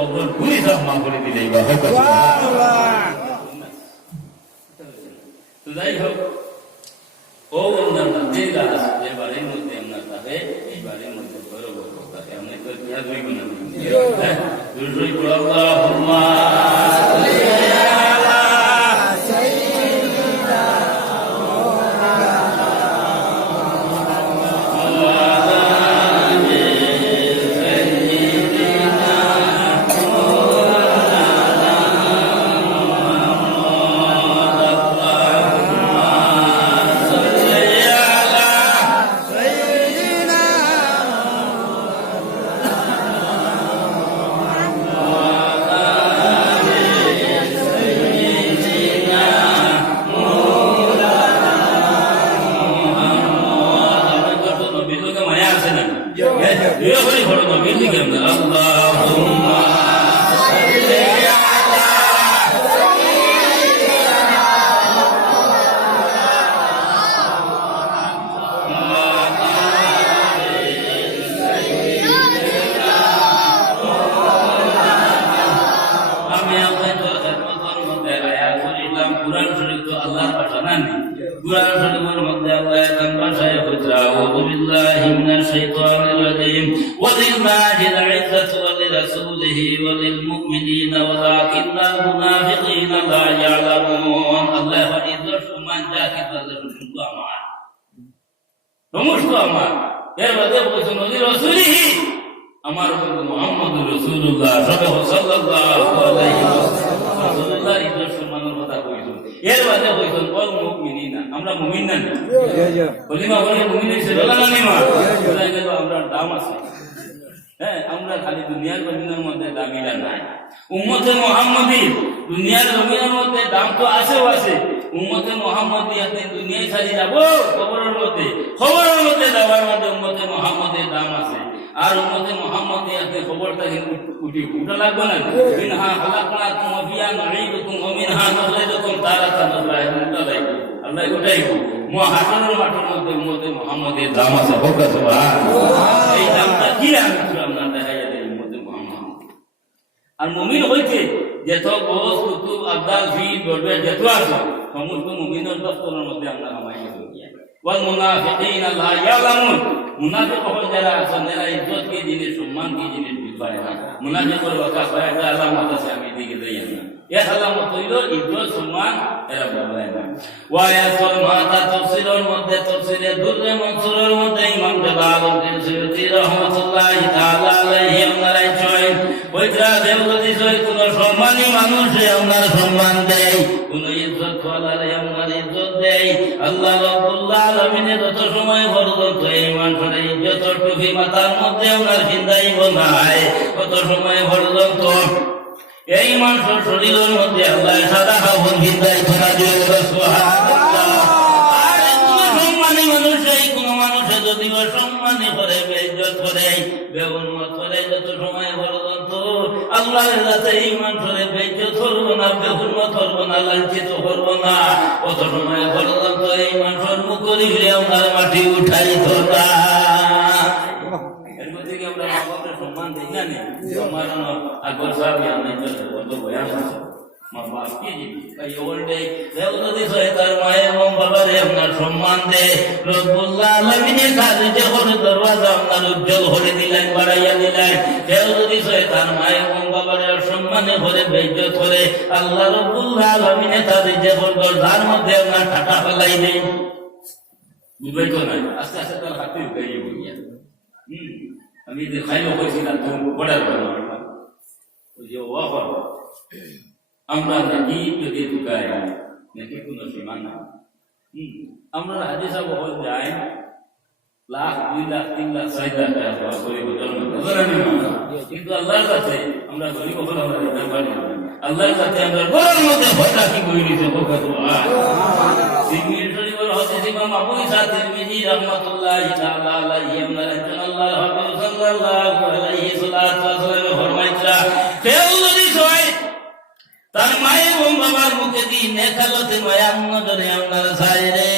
কবর ঘুরি সব মা করে দিলেই বা হোক। তো যাই হোক, ও আমরা যে গাছ যে বাড়ির মধ্যে আমরা থাকে এই বাড়ির মধ্যে গৌরব থাকে আমরা তো ইতিহাস হইব না দুর্জয় পড়া আল্লাহুম্মা ولله العزة ولرسوله وللمؤمنين ولكن المنافقين لا يعلمون الله عز وجل ذاك الرسول أمان সমস্ত আমার এর মধ্যে বলছেন রাসূলিহি আমার বন্ধু মুহাম্মদুর রাসূলুল্লাহ সাল্লাল্লাহু আলাইহি ওয়াসাল্লাম রাসূলুল্লাহ ইজ্জত সম্মানের কথা কইছেন এর মধ্যে কইছেন ওয়াল মুমিনিনা আমরা মুমিন না কলিমা বলে মুমিন হইছে বলা না নিমা আমরা দাম আছে হ্যাঁ আমরা খালি দুনিয়ার জমিনের মধ্যে দামিরা নাই উম্মতে মুহাম্মাদী দুনিয়ার জমিনের মধ্যে দাম তো আছেও আছে উম্মতে মুহাম্মাদী আপনি দুনিয়ায় ছাড়ি যাব খবরের মধ্যে যাওয়ার মধ্যে উম্মতে মুহাম্মাদের দাম আছে আর উম্মতে মুহাম্মাদী আপনি খবরটা উঠা লাগবে না মিনহা খালাকনাকুম ওয়া ফিহা নুঈদুকুম ওয়া মিনহা নুখরিজুকুম তারাতান উঠা আল্লাহ উঠাইব মহাশরের মাঠের মধ্যে উম্মতে মুহাম্মাদের দাম আছে হোক সুবহানাল্লাহ এই দামটা কি আমি আমরা দেখাইয়া দেই উম্মতে মুহাম্মাদ আর মুমিন হইতে যত গোস কুতুব আবদাল ফিল বলবে যত আছে সমস্ত মুমিনের দস্তরের মধ্যে আমরা হামাইয়া করি ওয়াল মুনাফিকিনা লা ইয়ালামুন মুনাফিক হল যারা আছেন এরা ইজ্জত কি জিনিস সম্মান কি জিনিস বুঝায় না মুনাফিকের কথা কয়েকটা আলামত আছে আমি দিকে দেই না এর আলামত হইল ইজ্জত সম্মান এরা বুঝায় না ওয়া ইয়াসল মাতা তাফসীরের মধ্যে তাফসীরে দুররে মনসুরের মধ্যে ইমাম জালালউদ্দিন সুয়ুতী রাহমাতুল্লাহি তাআলা আলাইহি আপনারা চাই ওইটা দেবগতি সই কোন সম্মানী মানুষে আপনার সম্মান দেয় কোন ইজ্জত ওয়ালারে আপনার ইজ্জত দেয় আল্লাহ রাব্বুল আলামিনের যত সময় পর্যন্ত এই মানুষের ইজ্জত টুপি মাথার মধ্যে আপনার চিন্তাই বনায় কত সময় পর্যন্ত এই মানুষের শরীরের মধ্যে আল্লাহ সাদা হাবন চিন্তাই করা দিয়ে সুবহানাল্লাহ আর কোন সম্মানী মানুষ এই কোন মানুষে যদি সম্মানী করে বেইজ্জত করে বেউন্নত করে যত সময় পর্যন্ত আল্লাহর কাছে এই মানুষের বেইজ্জত করব না বেউন্নত করব না লাঞ্ছিত করব না কত সময় পর্যন্ত এই মানুষের মুখ করিলে আমরা মাটি উঠাইত না এর মধ্যে কি আমরা বাবার সম্মান দেই না আমার আকবর সাহেব আমি বলতে বয়ান আছে মা বাপ কি দিবি এই ওল্ড এজ দেবদতি সহায়তার মায়ের এবং বাবারে আপনার সম্মান দে রব্বুল আলামিনের কাছে যখন দরওয়াজা আপনার উজ্জ্বল করে দিলেন বাড়াইয়া দিলেন দেবদতি সহায়তার মায়ের এবং বাবারে সম্মানে করে বেইজ্জত করে আল্লাহ রব্বুল আলামিনের কাছে যখন দরজার মধ্যে আপনার ঠাটা ফেলাই দেই বুঝাই তো নাই আস্তে আস্তে তার হাতে উঠে গিয়ে আমি যে খাইলো কইছিলাম তো বড়ার ওই যে ওয়াফা আমরা নাকি যদি ঢুকাই নাকি কোনো সীমানা আমরা হাদিসা বহল যায় লাখ 2 লাখ 3 লাখ 4 লাখ টাকা করে কিন্তু আল্লাহর কাছে আমরা গরিব হলে আমরা দিতে পারি আল্লাহর কাছে আমরা বড় মধ্যে ভোটা কি কই নিতে বকা তো সিমির শরীফের হাদিস ইমাম আবু ইসা তিরমিজি রাহমাতুল্লাহি তাআলা আলাইহি আল্লাহর হাবিব সাল্লাল্লাহু আলাইহি ওয়াসাল্লাম ফরমাইতা কেউ যদি হয় তার মায়ের এবং বাবার মুখে দিয়ে নেখালতে মায়ার নজরে আপনার সাইরে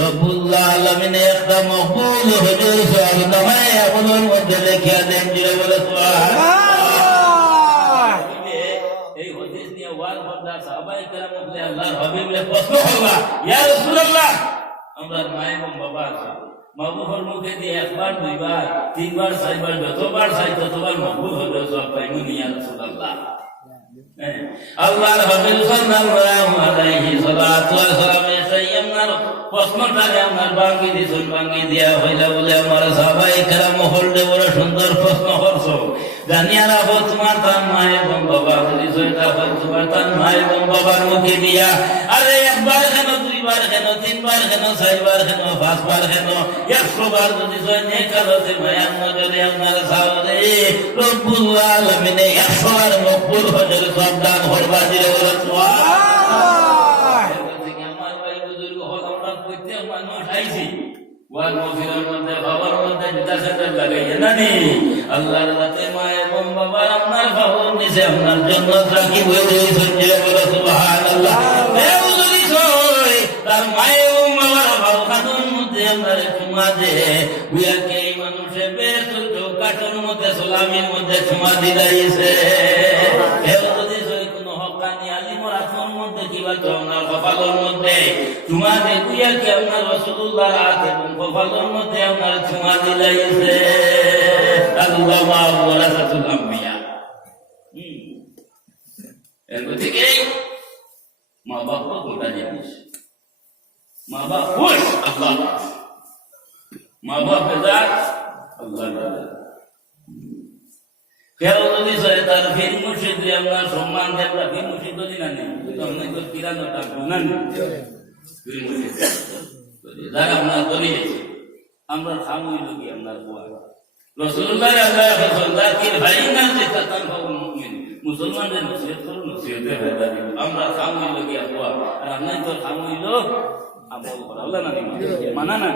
রব্বুল আলামিন একটা মকবুল হুজুর সাহেব নামে আপনার মধ্যে লেখিয়া দেন যে বলে সুবহানাল্লাহ আমরা সাহাবায়ে কেরাম বলে আল্লাহর হাবিবকে প্রশ্ন করলা ইয়া রাসূলুল্লাহ আমরার মা এবং বাবা আছে মাহবুবের মুখে দিয়ে একবার দুইবার তিনবার চারবার যতবার চাই ততবার মাহবুব হলে সব পাইমু ইয়া রাসূলুল্লাহ আল্লাহর হাবিব সাল্লাল্লাহু আলাইহি সাল্লাতু ওয়া সাল্লাম সাইয়্যিদনা প্রশ্নটারে আমার ভাঙি দিয়া হইলা বলে আমার সাহাবায়ে কেরাম হলদে বড় সুন্দর প্রশ্ন করছো জানিয়া রাখো তোমার তার মা এবং বাবা যদি সেটা হয় তোমার তার মা এবং বাবার মুখে দিয়া আরে একবার কেন দুইবার কেন তিনবার কেন চারবার কেন পাঁচবার কেন 100 বার যদি হয় নেকালতে মায়ার নজরে আপনার সাহাবে রব্বুল আলামিনে 100 বার মকবুল হজর সব দান করবা দিয়ে বলে আল্লাহর রাতে মা এবং বাবা আপনার বাবার নিচে আপনার জন্য রাখি বলে সুবহানাল্লাহ তার মা এবং বাবার ভাবখানোর মধ্যে আপনার চুমা দে বুয়াকে এই মানুষে বেশ কাঠের মধ্যে সোলামির মধ্যে চুমা দিলাইছে কপালের মধ্যে চুমা দিয়ে কি আপনার রাসূলুল্লাহর হাত এবং কপালের মধ্যে আপনার চুমা দিলাইছে আল্লাহ ওয়ারাসাতুল আম্বিয়া এরপর থেকে মা বাবা গোটা জিনিস মা বাবা খুশ আল্লাহ মা বাবা বেজার আল্লাহ কেউ যদি সরে তার ফির মুর্শিদ আমরা সম্মান দেবরা ফির মুর্শিদ যদি না নেই অনেক তো কিরানোটা গুনান ফির মুর্শিদ যারা আমরা ধরে আমরা খামুই লোকি আপনার বুয়া রাসূলুল্লাহ জাকির ভাই না যে তাতান বাবু মুমিন মুসলমানদের নসিহত করুন নসিহতে ফায়দা দিব আমরা খামুই লোকি বুয়া আর আমরা তো খামুই লোক আমল করা আল্লাহ না মানা না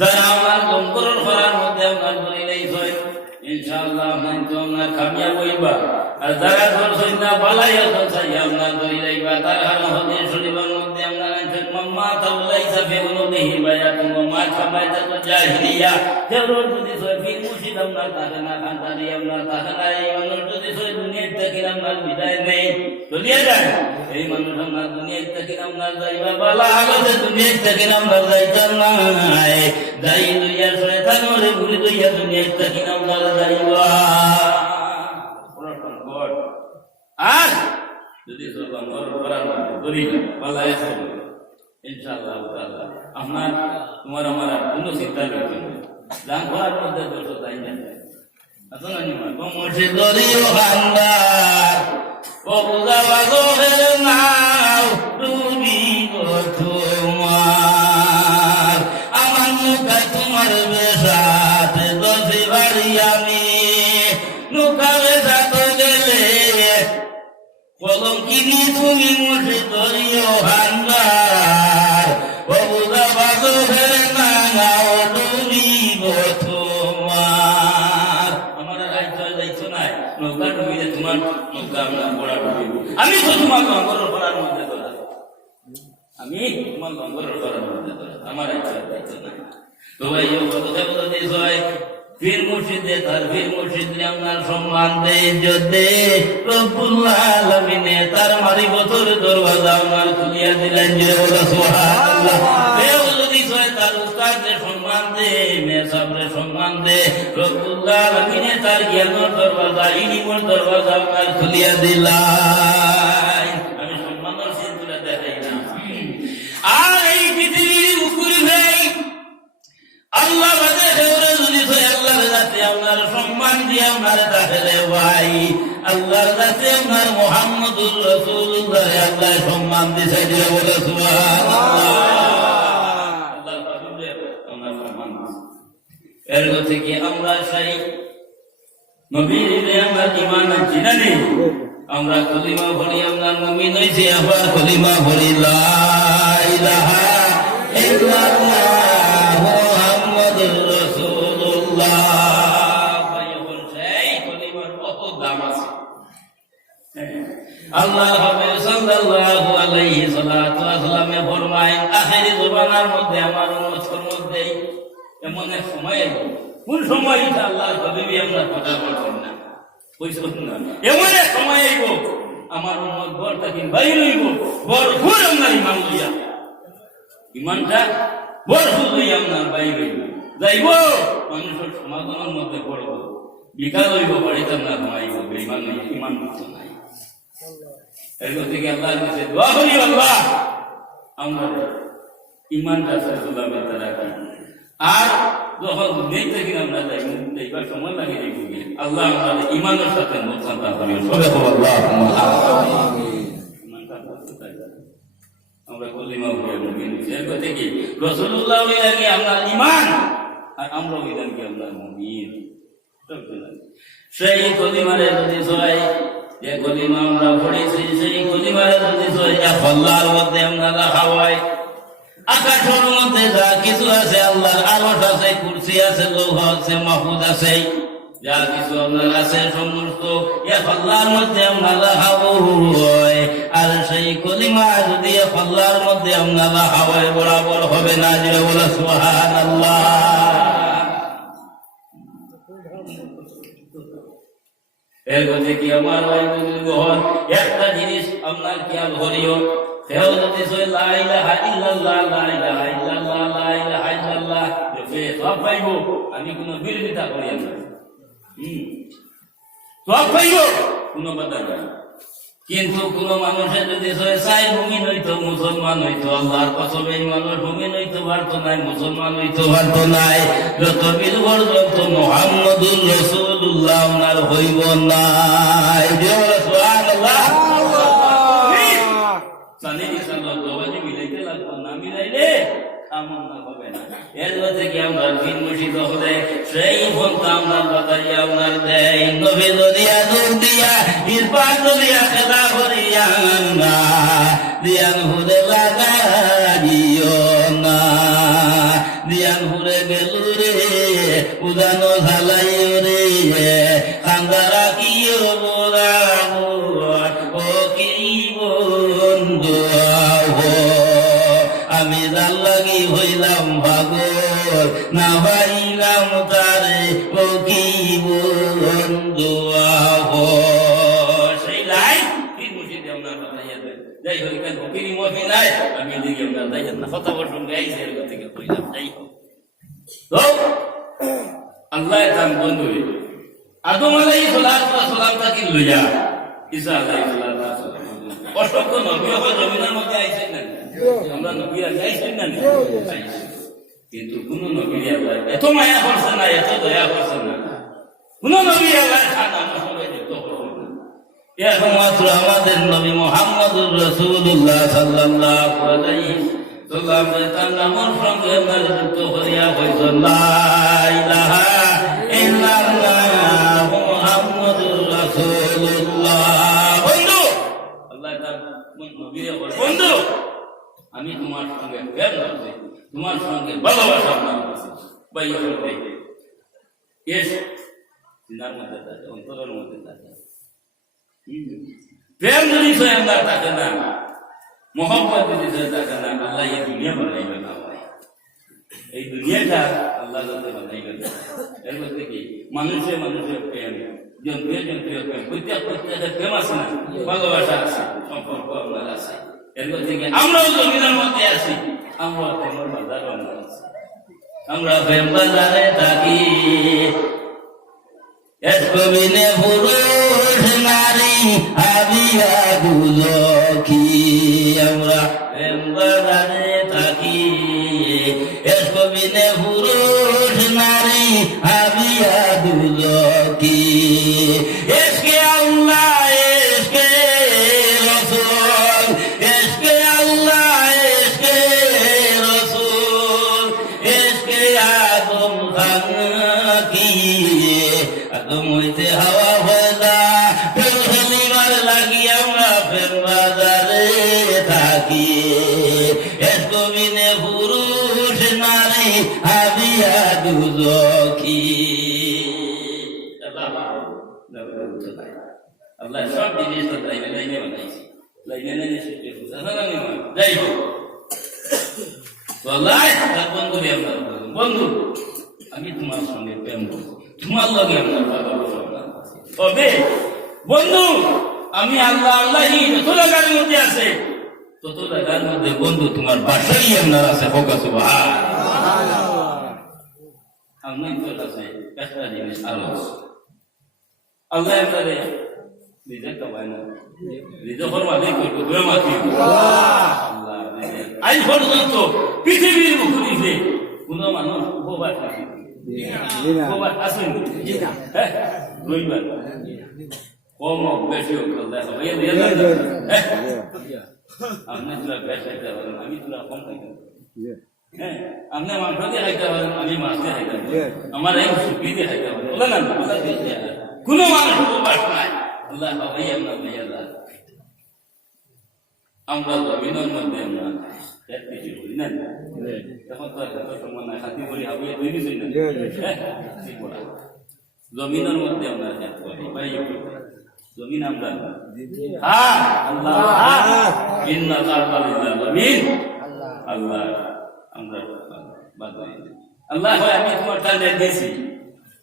যারা আমার গম্বরের করার মধ্যে আপনার ধরিলেই হয় ইনশাআল্লাহ আপনার তো আপনার কামিয়াব হইবা আর যারা ধরছেন না বালাইয়া ধরছাই আপনার ধরিলেইবা তার হাল হতে শরীরের মধ্যে আপনার মাম্মা তাউলাইসা ফিউনুহি বায়াতুম মা খামাইতা তো জাহিলিয়া জরুর যদি সয় ফির মুর্শিদ আপনার তাকে না খানদারি আপনার তাকে না এই মানুষ যদি সয় দুনিয়া থেকে আপনার বিদায় নেই দুনিয়া যায় এই মানুষ আপনার দুনিয়া থেকে আপনার যাইবা বালা হালতে দুনিয়া থেকে আপনার যাইতাম না যাই লইয়া শয়তান ওরে ঘুরে লইয়া দুনিয়া থেকে আপনার যাইবা আর যদি সব আমার করার মধ্যে করি বালা এসে ইনশাআল্লাহ তাআলা আপনার তোমার আমার কোনো চিন্তা করবে না দান করার মধ্যে দোষ তাই না আসলে নিমা কমছে দরিও হান্দার ও বুঝাবাগো হের নাও তুমি তোমার আমার মুখে তোমার বেশাত দশে বাড়ি আমি নুকা বেশাত গেলে কলম কিনি তুমি মুঠে দরিও হান্দার ও বুঝাবাগো হের নাও তুমি তোমার আমার রাইত যাইছো না নৌকা ডুবিলে তোমার নৌকা আমরা পড়া ডুবিব আমি তো তোমার লঙ্গরের পড়ার মধ্যে ধরা আমি তোমার লঙ্গরের পড়ার মধ্যে ধরা আমার ইচ্ছা যাইছো না তো ভাই কথা বলতে হয় ফির মুর্শিদে তার ফির মুর্শিদে আপনার সম্মান দে ইজ্জত দে রব্বুল আলামিনে তার মারি বছর দরওয়াজা আপনার খুলিয়া দিলেন যে বলে সুবহানাল্লাহ কেউ যদি হয় তার উস্তাদকে সম্মান দে মেসাবরে সম্মান দে রব্বুল আলামিনে তার জ্ঞানের দরওয়াজা ইলমের দরওয়াজা আপনার খুলিয়া দিলাই আমি সম্মানের সিলসিলা দেখাই না আর এই পৃথিবীর উপরে ভাই আল্লাহ বাদে আপনার সম্মান দিয়ে আপনার তাহলে ভাই আল্লাহর কাছে আপনার মুহাম্মদুর রাসূলুল্লাহ আল্লাহ সম্মান দিয়েছে যে বলে সুবহানাল্লাহ আল্লাহর হাবিবে আমরা সম্মান এর থেকে আমরা চাই নবীরে আমরা ঈমান আনছি না নি আমরা কলিমা পড়ি আমরা মুমিন হইছি আবার কলিমা পড়ি লা ইলাহা ইল্লাল্লাহ মুহাম্মাদুর রাসূলুল্লাহ আল্লাহ হাবিব সাল্লাল্লাহু আলাইহি সাল্লাতু ওয়া সাল্লামে ফরমায় আখিরি জমানার মধ্যে আমার উম্মতের মধ্যে এমন এক সময় কোন সময় এটা আল্লাহর হাবিবই আমরা কথা বলছেন না বুঝছেন না এমন এক সময় আইব আমার উম্মত বড় তাকিন বাইর হইব বড় ঘুর আমরা ইমান লইয়া ইমানটা বড় ঘুর লইয়া আমরা বাইর হইব যাইব মানুষের সমাধানের মধ্যে পড়ব বিকাল হইব বাড়িতে আমরা ঘুমাইব বেঈমান লইয়া ইমান কিছু নাই এরপর থেকে আল্লাহর কাছে দোয়া করি আল্লাহ আমরা ইমানটা সচলাবে তারা কি আর যখন নেই থেকে আমরা যাই এইবার সময় লাগে এই ভূমি আল্লাহ আমাদের ইমানের সাথে মোকাবিলা করি ইমানটা আমরা কলিমা হয়ে মুমিন এরপর থেকে রাসূলুল্লাহ হইলাকি আমরা ইমান আর আমরা হইলাকি আমরা মুমিন সেই কলিমারে যদি সবাই যে কলিমা আমরা পড়েছি সেই কলিমারে যদি সবাই আল্লাহর মধ্যে আমরা হাওয়াই আকাশের মধ্যে যা কিছু আছে আল্লাহর আরশ আছে কুরসি আছে লৌহ আছে মাহফুজ আছে যা কিছু আপনার আছে সমস্ত আল্লাহর মধ্যে আমরা হাওয়াই আর সেই কলিমা যদি আল্লাহর মধ্যে আমরা হাওয়াই বরাবর হবে না যে বলা সুবহানাল্লাহ এর মধ্যে কি আমার একটা জিনিস আপনার খেয়াল করিও সেও যদি লা ইলাহা ইল্লাল্লাহ লা ইলাহা ইল্লাল্লাহ লা ইলাহা ইল্লাল্লাহ সব পাইব আমি কোনো বিরোধিতা করি না সব পাইব কোনো বাধা নাই কিন্তু কোন মানুষের যদি চাই মুমিন হইতো মুসলমান হইতো আল্লাহর কসম এই মানুষ মুমিন হইতে পারতো নাই মুসলমান হইতে পারতো নাই যতদিন পর্যন্ত মুহাম্মদুর রাসূলুল্লাহ ওনার হইব নাই সুবহানাল্লাহ সানি সাল্লাল্লাহু আলাইহি মিলাইতে লাগতো না মিলাইলে আমল না হবে না এর মধ্যে কি আমরা দিন মুশিদ হলে সেই বলতে আমরা বাতাই আপনার দেয় নবী দিয়া দূর দিয়া ইরফান দিয়া খেলা করিয়া না দিয়ান হুরে লাগাইও না দিয়ান হুরে গেল রে উদানো ঝালাইও রে কান্দারা কিও মোরা ও কি বন্ধু আমি জাল লাগি হইলাম ভাগর না ভাইলাম তারে ও কি বন্ধু সেই লাইন কি মুশিদ আপনার বানাইয়া দেন যাই হোক কেন ফকিরি মফি নাই আমি দিকে আপনার যাইয়েন না কত বছর গাইছে এর থেকে কইলাম যাই হোক তো আল্লাহ তাম বন্ধু আদম আলাইহিস সালাম তাকে লইয়া ঈসা আলাইহিস সালাম অসংখ্য নবী জমিনের মধ্যে আইছেন না আমরা নবীরা যাইছেন না কিন্তু কোন নবী আল্লাহ এত মায়া করছে না এত দয়া করছে না কোন নবী আল্লাহ খান আমরা সবাই দেখতে পারবো একমাত্র আমাদের নবী মুহাম্মদুর রাসূলুল্লাহ সাল্লাল্লাহু আলাইহি সাল্লাম তার নামের সঙ্গে যুক্ত করিয়া কইছেন লা ইলাহা ইল্লাল্লাহ মুহাম্মদুর রাসূলুল্লাহ বন্ধু আল্লাহ তার নবীর বন্ধু আমি তোমার সঙ্গে প্রেম করছি তোমার সঙ্গে ভালোবাসা বাইর করতে এস সিনার মধ্যে থাকে অন্তরের মধ্যে থাকে প্রেম যদি আমরা থাকে না মোহাম্মদ যদি থাকে না আল্লাহ এই দুনিয়া বানাইবে না এই দুনিয়াটা আল্লাহ যাতে বানাইবে না এর মধ্যে কি মানুষের প্রেম জন্তুয়ের প্রেম প্রত্যেকের প্রেম আছে না ভালোবাসা আছে সম্পর্ক আপনার আছে এর মধ্যে কি আমরাও জমিনের মধ্যে আছি আমরা প্রেমের বাজার আছি আমরা প্রেম বাজারে থাকি এসবিনে পুরুষ নারী হাবিয়া দুলকি আমরা প্রেম বাজারে থাকি এসবিনে পুরুষ নারী হাবিয়া দুলকি এসকে আল্লাহ এসকে রাসূল এসকে আল্লাহ এসকে রাসূল এসকে আদম খান কি আদম হইতে হাওয়া হয়না ফেলিবার লাগি আমরা ফের বাজারে থাকি এসবিনে পুরুষ নারী হাবিয়া দুলকি আল্লাহ সব জিনিস তো লাইনে লাইনে বানাইছে লাইনে লাইনে শিখতে যাই হোক বন্ধু বন্ধু আমি তোমার সঙ্গে প্রেম করবো তোমার লগে আমার ভালোবাসা তবে বন্ধু আমি আল্লাহ আল্লাহি যত জায়গার মধ্যে আছে তত জায়গার মধ্যে বন্ধু তোমার বাসাই আপনার আছে হোক আপনার কাছে একটা জিনিস আলো আল্লাহ আপনারে নিজে কামায় না নিজে ফরমালে করবো ঘুরে মাতি আল্লাহ আজ পর্যন্ত পৃথিবীর মুখে কোনো মানুষ উপবাস আছে উপবাস আছেন রবিবার কম হোক বেশি হোক আল্লাহ আপনি তোরা বেশ খাইতে পারেন আমি তোরা কম খাইতে হ্যাঁ আপনি মাংস দিয়ে খাইতে পারেন আমি মাছ দিয়ে খাইতে পারেন আমার এই সুখি দিয়ে খাইতে পারেন বলে না কোনো মানুষ উপবাস নাই আল্লাহ ভাই আপনার ভাইয়া আমরা জমিনের মধ্যে আমরা কিছু করি না এখন তো সমান নাই হাতি করি হাবি দুই কিছুই না জমিনের মধ্যে আমরা করি ভাই জমিন আমরা আল্লাহ ইন্না আল্লাহ জমিন আল্লাহ আমরা আল্লাহ আমি তোমার টানে দিয়েছি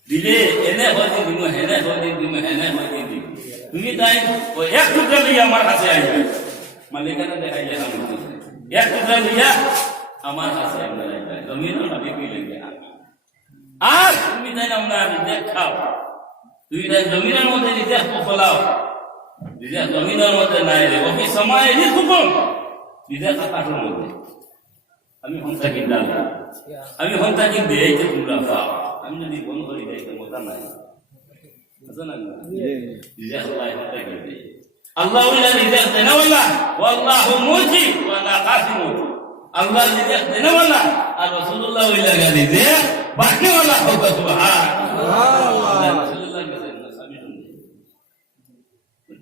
দিলে এনে হয়তো দিব হেনে হয়তো দিব হেনে হয়তো দিব তুমি তাই ওই এক টুকরা দিয়ে আমার কাছে আসবে মালিকানা দেখাইলে আমি এক টুকরা দিয়া আমার কাছে আমরা জমিন নবী কইলে আর তুমি তাই আমরা রিজেক্ট খাও তুমি তাই জমিনের মধ্যে রিজেক্ট ফলাও রিজেক্ট জমিনের মধ্যে নাই রে ওই সময় রিজেক্ট হুকুম রিজেক্ট আকাশের মধ্যে আমি হন্তা কিনতে আমি হন্তা কিনতে এই যে তোমরা পাও আমি যদি বন্ধ করি দেয় তো মজা নাই আছে না রিজেক্ট আল্লাহ হন্তা কিনতে আল্লাহ ওলা রিজেক্ট দেনা ওলা ওয়াল্লাহু মুজি ওয়া লা কাসিমু আল্লাহ রিজেক্ট দেনা ওলা আর রাসূলুল্লাহ ওলা গালি দে বাকি ওলা হোক সুবহানাল্লাহ রাসূলুল্লাহ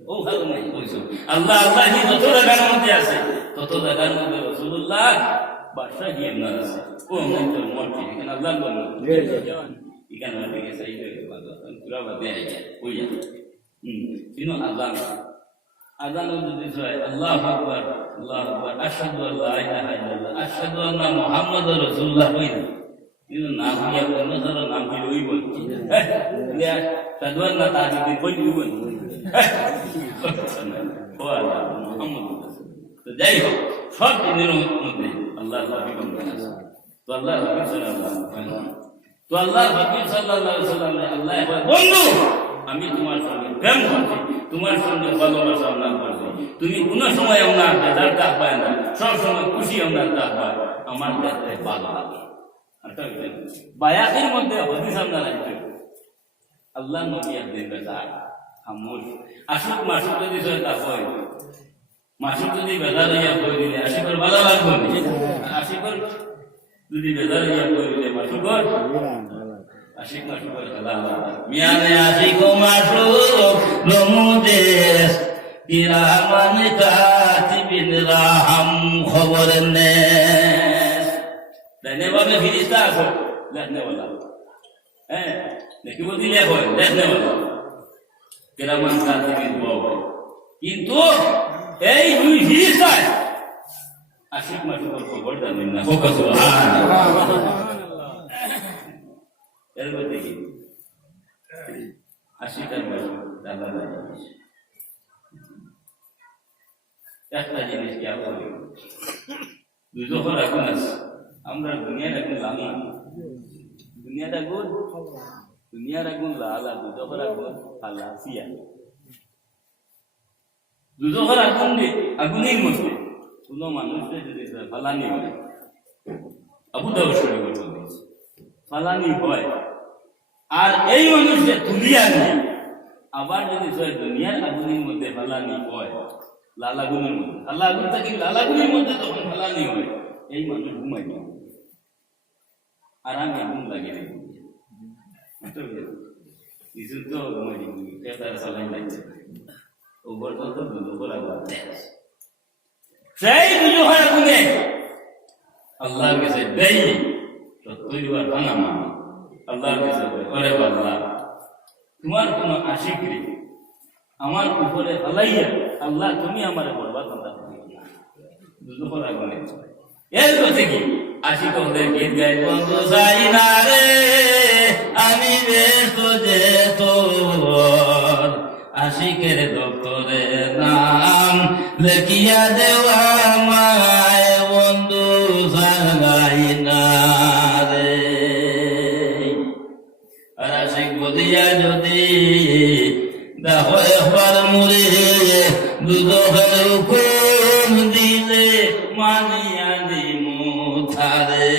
ও ভালো নাই কইছো আল্লাহ আল্লাহ হি যত জায়গার মধ্যে আছে তত জায়গার মধ্যে রাসূলুল্লাহ বাদশা গিয়ে না আছে ও মন্ত্র মর্জি এখানে আল্লাহ বলেন এখানে আমাদের কাছে এই পুরা বাদে কইয়া তিনো আল্লাহ আযান যদি হয় আল্লাহু আকবার আশহাদু আল্লা ইলাহা ইল্লাল্লাহ আশহাদু আন্না মুহাম্মাদুর রাসূলুল্লাহ কইনা কিন্তু নাম দিয়া কোন ধরো নাম কি হইব ইয়া সাদওয়ান না তাজি কই দিব ও আল্লাহ মুহাম্মদ তো যাই হোক সব দিনের মধ্যে আল্লাহ হাবিব তো আল্লাহ হাবিব সাল্লাল্লাহু আলাইহি ওয়াসাল্লাম আল্লাহ বন্ধু আমি তোমার সঙ্গে প্রেম করছি তোমার সঙ্গে ভালোবাসা আমরা করছি তুমি কোন সময় আমরা বেজার ডাক পায় না সব সময় খুশি আমরা ডাক পায় আমার কাছে ভালো লাগে বায়াতের মধ্যে হাদিস আমরা রাখতে আল্লাহ নবী একদিন বেজার খামোশ আশুক মাসুক যদি তা হয় মাসুক যদি বেজার হইয়া কই দিলে আশিকর ভালো লাগবে আশিকর যদি বেজার হইয়া কই দিলে মাসুকর আশিক মাসুকর খেলা মিয়ানে আশিক মাসুক রমুদেশ কিরামান কাতিবিন রাহাম খবরের নে দেখনে वाले ফিরিস্তা আছে দেখনে वाला হ্যাঁ দেখিব দিলে হয় দেখনে वाला কিরামান কাতিবিন বাবা কিন্তু এই দুই ফিরিস্তা আশিক মাসুকর খবর জানেন না হোক সুবহানাল্লাহ এর মধ্যে কি আশিকার মাসুক জানা যায় একটা জিনিস কি আপনি দুজোহর আগুন আছে আমরা দুনিয়ার আগুন লালা দুনিয়ার আগুন লালা দুজোহর আগুন হালাসিয়া দুজোহর আগুন আগুনের মধ্যে কোনো মানুষের যদি ফালানি হয় আবু দাউদ শরীফ বলছে ফালানি হয় আর এই মানুষকে তুলিয়া নিয়ে আবার যদি দুনিয়ার আগুনের মধ্যে ফালানি হয় লালাগুনের মধ্যে লালাগুন থেকে লালাগুনের মধ্যে তখন ফালানি হয় এই মানুষ ঘুমাই না আরামে ঘুম লাগে রে কিছু তো ঘুমাই তার সালাই লাগছে ওপর তো দুপুর আবার সেই দুজো হয় আগুনে আল্লাহর কাছে দেই সত্যই দুবার বানামা আল্লাহর কাছে করে আল্লাহ তোমার কোন আশিক নেই আমার উপরে ফালাইয়া আল্লাহ তুমি আমার বরবাদ করতে দুজো আগুনে এর কথা কি আশিক ওদের গীত গাই বন্ধু যাই না রে আমি বেশ যে তো আশিকের দপ্তরে নাম লেখিয়া দেওয়া মায় বন্ধু সারাই না রে। আর আশিক বলিয়া যদি দেখো একবার মুড়ে দুদকের হুকুম দিলে মানিয়া দিমু থারে।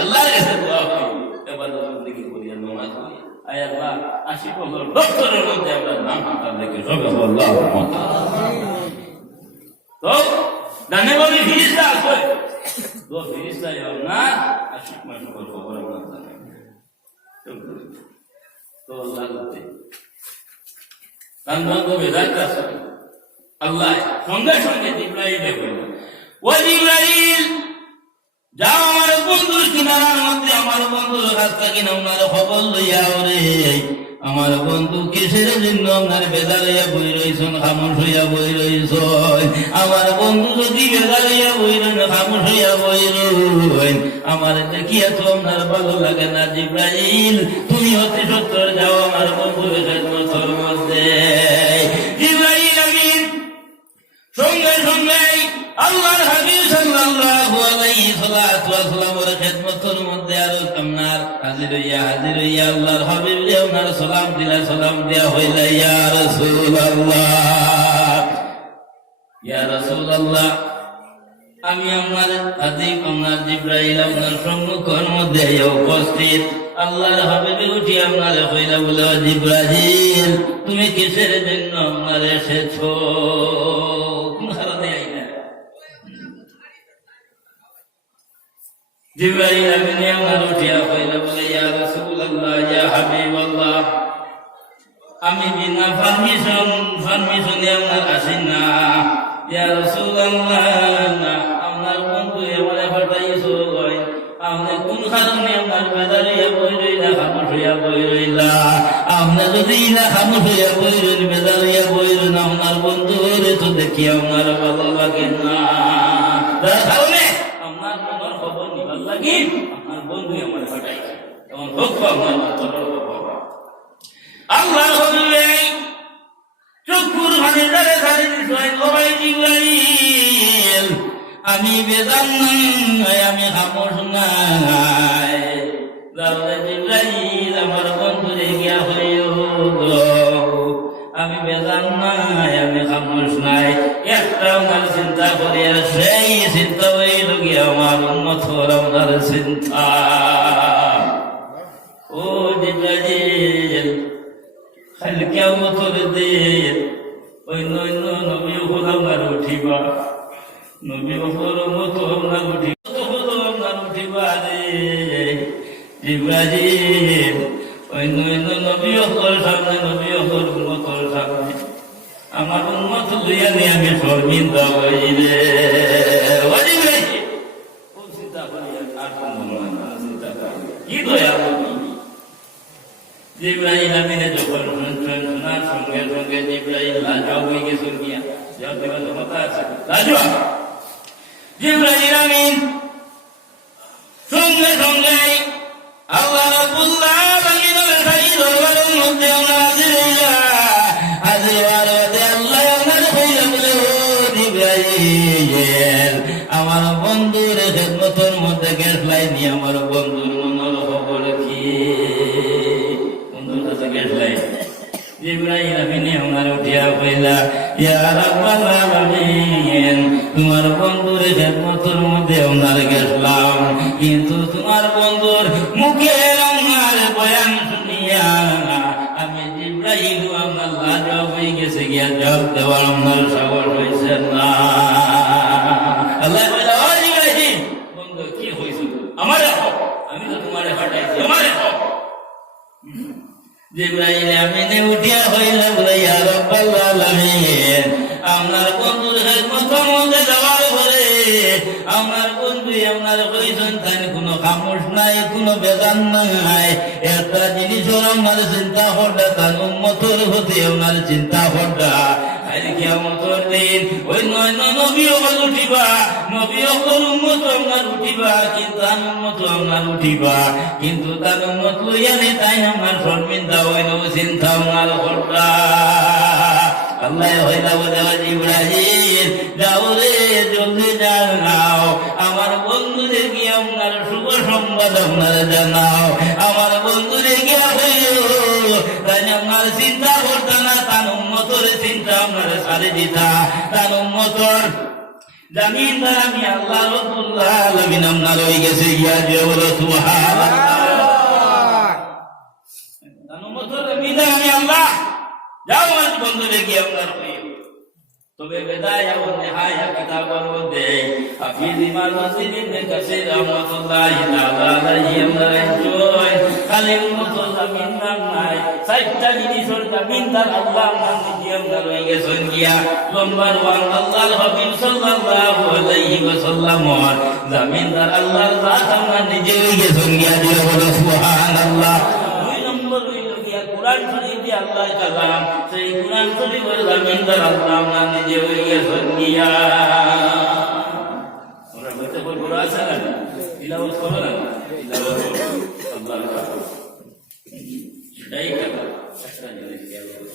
আল্লাহর কাছে দোয়া করি, এবার বন্দী করিয়া নামাজ পড়ি, আয় আল্লাহ আশিক হলোর দপ্তরের মধ্যে আমরা নাম তাদেরকে সবে বললাম। তো জানে বলি ফিরিস্তা আছে, তো ফিরিস্তা না আশিক মানুষের খবর আমরা জানি। তো আল্লাহ আল্লাহ সঙ্গে সঙ্গে জিবরাইল ও জিবরাইল যাও আমার বন্ধুর কিনারার মধ্যে আমার বন্ধুর কাছ থেকে আপনার খবর লইয়া রে। আমার বন্ধু কিসের জন্য আপনার বেজার হইয়া বই রয়েছেন, খামোশ হইয়া বই রয়েছ। আমার বন্ধু যদি বেজার হইয়া বই রইন, খামোশ হইয়া বই রইন, আমার দেখিয়া তো আপনার ভালো লাগে না। জিবরাইল তুমি অতি সত্তর যাও আমার বন্ধুর খেদমতের মধ্যে। জিবরাইল আমিন সঙ্গে সঙ্গে আল্লাহর হাবিব সাল্লাল্লাহু আলাইহি ওয়াসাল্লামের খেদমতের মধ্যে আর আপনার হাজির হইয়া আল্লাহর হাবিব আপনার সালাম দিলা, সালাম দেয়া হইলা ইয়া রাসূলুল্লাহ আমি আমার হাবিব আপনার জিবরাইল আপনার সম্মুখের মধ্যে উপস্থিত। আল্লাহর হাবিবে উঠি আপনার কইলা বলে জিবরাইল তুমি কিসের জন্য আপনার এসেছো, কোন কারণে আইলা? জিবরাইল আমিন আপনার উঠিয়া কইলা বলে ইয়া রাসূলুল্লাহ ইয়া হাবিবাল্লাহ আমি বিনা পারমিশনে আপনার আসি না। ইয়া রাসূলুল্লাহ আপনার বন্ধু আমারে পাঠাইছো, আপনি কোন কারণে আপনার বেদারিয়া বই রইলা, খামোশ হইয়া বই রইলা? আপনি যদি না খামোশ হইয়া বই রইল, বেদারিয়া বই রইল, আপনার বন্ধুরে তো দেখি আপনার ভালো লাগে না। তার কারণে আপনার মনের খবর নিবার লাগি আপনার বন্ধু আমার পাঠাইছে, তখন দুঃখ আপনার অন্তরের খবর। আল্লাহর হবিবে চক্ষুর ভাঙে তারে ছাড়ি দিছেন, ও ভাই জিবরাইল আমি বেদান নাই, আমি খামোশ নাই। জিবরাইল আমার বন্ধুরে গিয়া হইও আমি বেদান নাই, আমি খামোশ নাই। একটা আমার চিন্তা করিয়া সেই চিন্তা হইল গিয়া আমার উন্নত আমার চিন্তা। ও জিবরাইল খালি কিয়ামতের দিন অন্য অন্য নবী হলাম আর উঠিবা, নবী অপর মতো আপনার উঠিবা রে জিবরাইল। অন্য অন্য নবী অপর সামনে, নবী অপর উন্মতর সামনে আমার উন্মত লইয়া নিয়ে আমি শর্মিন্দা হই রে। চিন্তা করি আর চিন্তা করি কি দয়া জিবরাইল আমিনে যখন শোনার সঙ্গে সঙ্গে জিবরাইল লাজা হয়ে গেছে গিয়া যাও দেওয়া ক্ষমতা আছে লাজা। জিবরাইল আমিন সঙ্গে সঙ্গে আল্লাহ রাব্বুল আলামিনের সাই দরবারের মধ্যে হাজির হইয়া আল্লাহ আমার হইয়া বলে ও জিবরাইল আমার বন্ধুর খেদমতের মধ্যে গেছলাই নি, আমার বন্ধুর মনের খবর কি? জিবরাইল আমিন আমার উঠিয়া কইলা ইয়া রাব্বাল আলামিন তোমার বন্ধুর খেদমতের মধ্যে ওনার গেছলাম, কিন্তু তোমার বন্ধুর মুখের আমার বয়ান শুনিয়া আমি জিবরাইল আমার লাজা হয়ে গেছে গিয়া জবাব দেওয়ার আমার সাহস হইছে না। আল্লাহ কইলা ও জিবরাইল বন্ধু কি হইছে আমারে হোক, আমি তো তোমারে পাঠাইছি আমারে হোক। জিবরাইল আমিনে উঠিয়া হইলা বলে ইয়া রাব্বাল আলামিন আপনার বন্ধুর খেদমতের মধ্যে যাওয়ার পরে আমার বন্ধু আপনার কইছেন তাই কোনো খামোশ নাই, কোনো বেজান নাই। একটা জিনিসের আপনার চিন্তা করটা তার উম্মতের প্রতি আপনার চিন্তা করটা কিয়ামতের দিন ওই নয় নবী হল উঠিবা, নবী হল উম্মত আপনার উঠিবা, কিন্তু তার উম্মত আপনার উঠিবা, কিন্তু তার উম্মত লইয়া নেই তাই আমার শর্মিন্দা হইল চিন্তা আপনার করটা। আল্লাহ হইলা বলে ইব্রাহিম যাও রে জলদি জানাও আমার বন্ধুরে গিয়ে আপনার শুভ সংবাদ আপনার জানাও আমার বন্ধুরে গিয়া হইল তাই আপনার চিন্তা করতা না তার উম্মতর চিন্তা আপনার সারে দিতা তার উম্মতর জামিনদার আমি আল্লাহ রাব্বুল আলামিন আপনার হয়ে গেছে ইয়া যে বলো সুবহানাল্লাহ তার উম্মতর জামিনদার আমি আল্লাহ যাও আমার বন্ধুরে গিয়ে আপনার তবে বেদায়া ও নিহায়া কিতাবের মধ্যে হাফিজ ইমাম মাসিদ ইবনে কাসির রাহমাতুল্লাহি তাআলা আলাইহি আমরাই খালি উম্মতুল জামিন নাম নাই সাইটটা জিনিসের জামিনদার আল্লাহ নাম দিয়ে আমরা রয়ে গেছেন গিয়া নম্বর 1 আল্লাহর হাবিব সাল্লাল্লাহু আলাইহি ওয়াসাল্লাম জামিনদার আল্লাহর জাত আমরা নিজে হয়ে গেছেন গিয়া দিয়ে বলো সুবহানাল্লাহ দুই নম্বর হইল গিয়া কোরআন শরীফ দিয়ে আল্লাহ কালাম সেই কোরআন শরীফের জামিনদার আল্লাহ আমরা নিজে হয়ে গেছেন গিয়া আমরা বলতে বলবো আছে না তিলাওয়াত করো না তিলাওয়াত আল্লাহর কালাম সেটাই কথা একটা জিনিস খেয়াল করো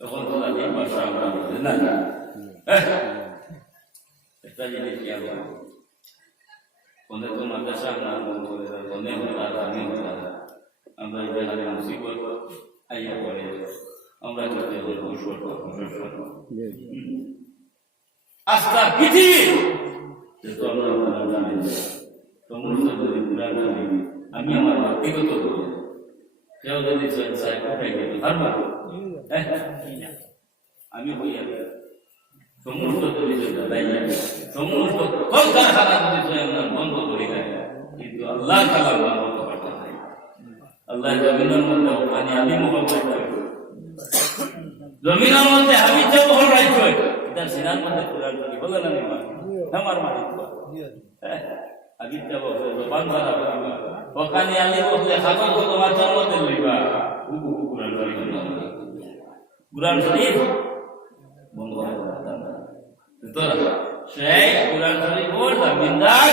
তখন তো লাগে ভাষা আমরা বলতে না একটা জিনিস খেয়াল করো কোনে তো মাদ্রাসা না বলে কোনে হতা আমি হতা আমরা এই জায়গায় মুসিবত আইয়া পড়ে আমরা করতে বলবো আস্থা পৃথিবী যেহেতু আমরা জানি সমস্ত যদি পুরাণ আমি আমার ব্যক্তিগত বলি কেউ যদি সাহেব উঠাই গেল ধর্ম আমি বইয়া সমস্ত যদি সমস্ত কলকারখানা যদি আমরা বন্ধ করি কিন্তু আল্লাহ তাআলা বন্ধ করতে চাই আল্লাহ জমিনের মধ্যে ওখানে আমি মোহাম্মদ জমিনের মধ্যে আমি যে বহল রাখছো এটা সিনার মধ্যে কোরআন কি বলে না আমার মালিক আমি যাব জবান দ্বারা বলিবা ওখানে আমি বললে হাতর কত মাথার মধ্যে লইবা কোরআন শরীফ কোরআন শরীফ বন্ধ করে তো সেই কোরআন শরীফ ওর জামিনদার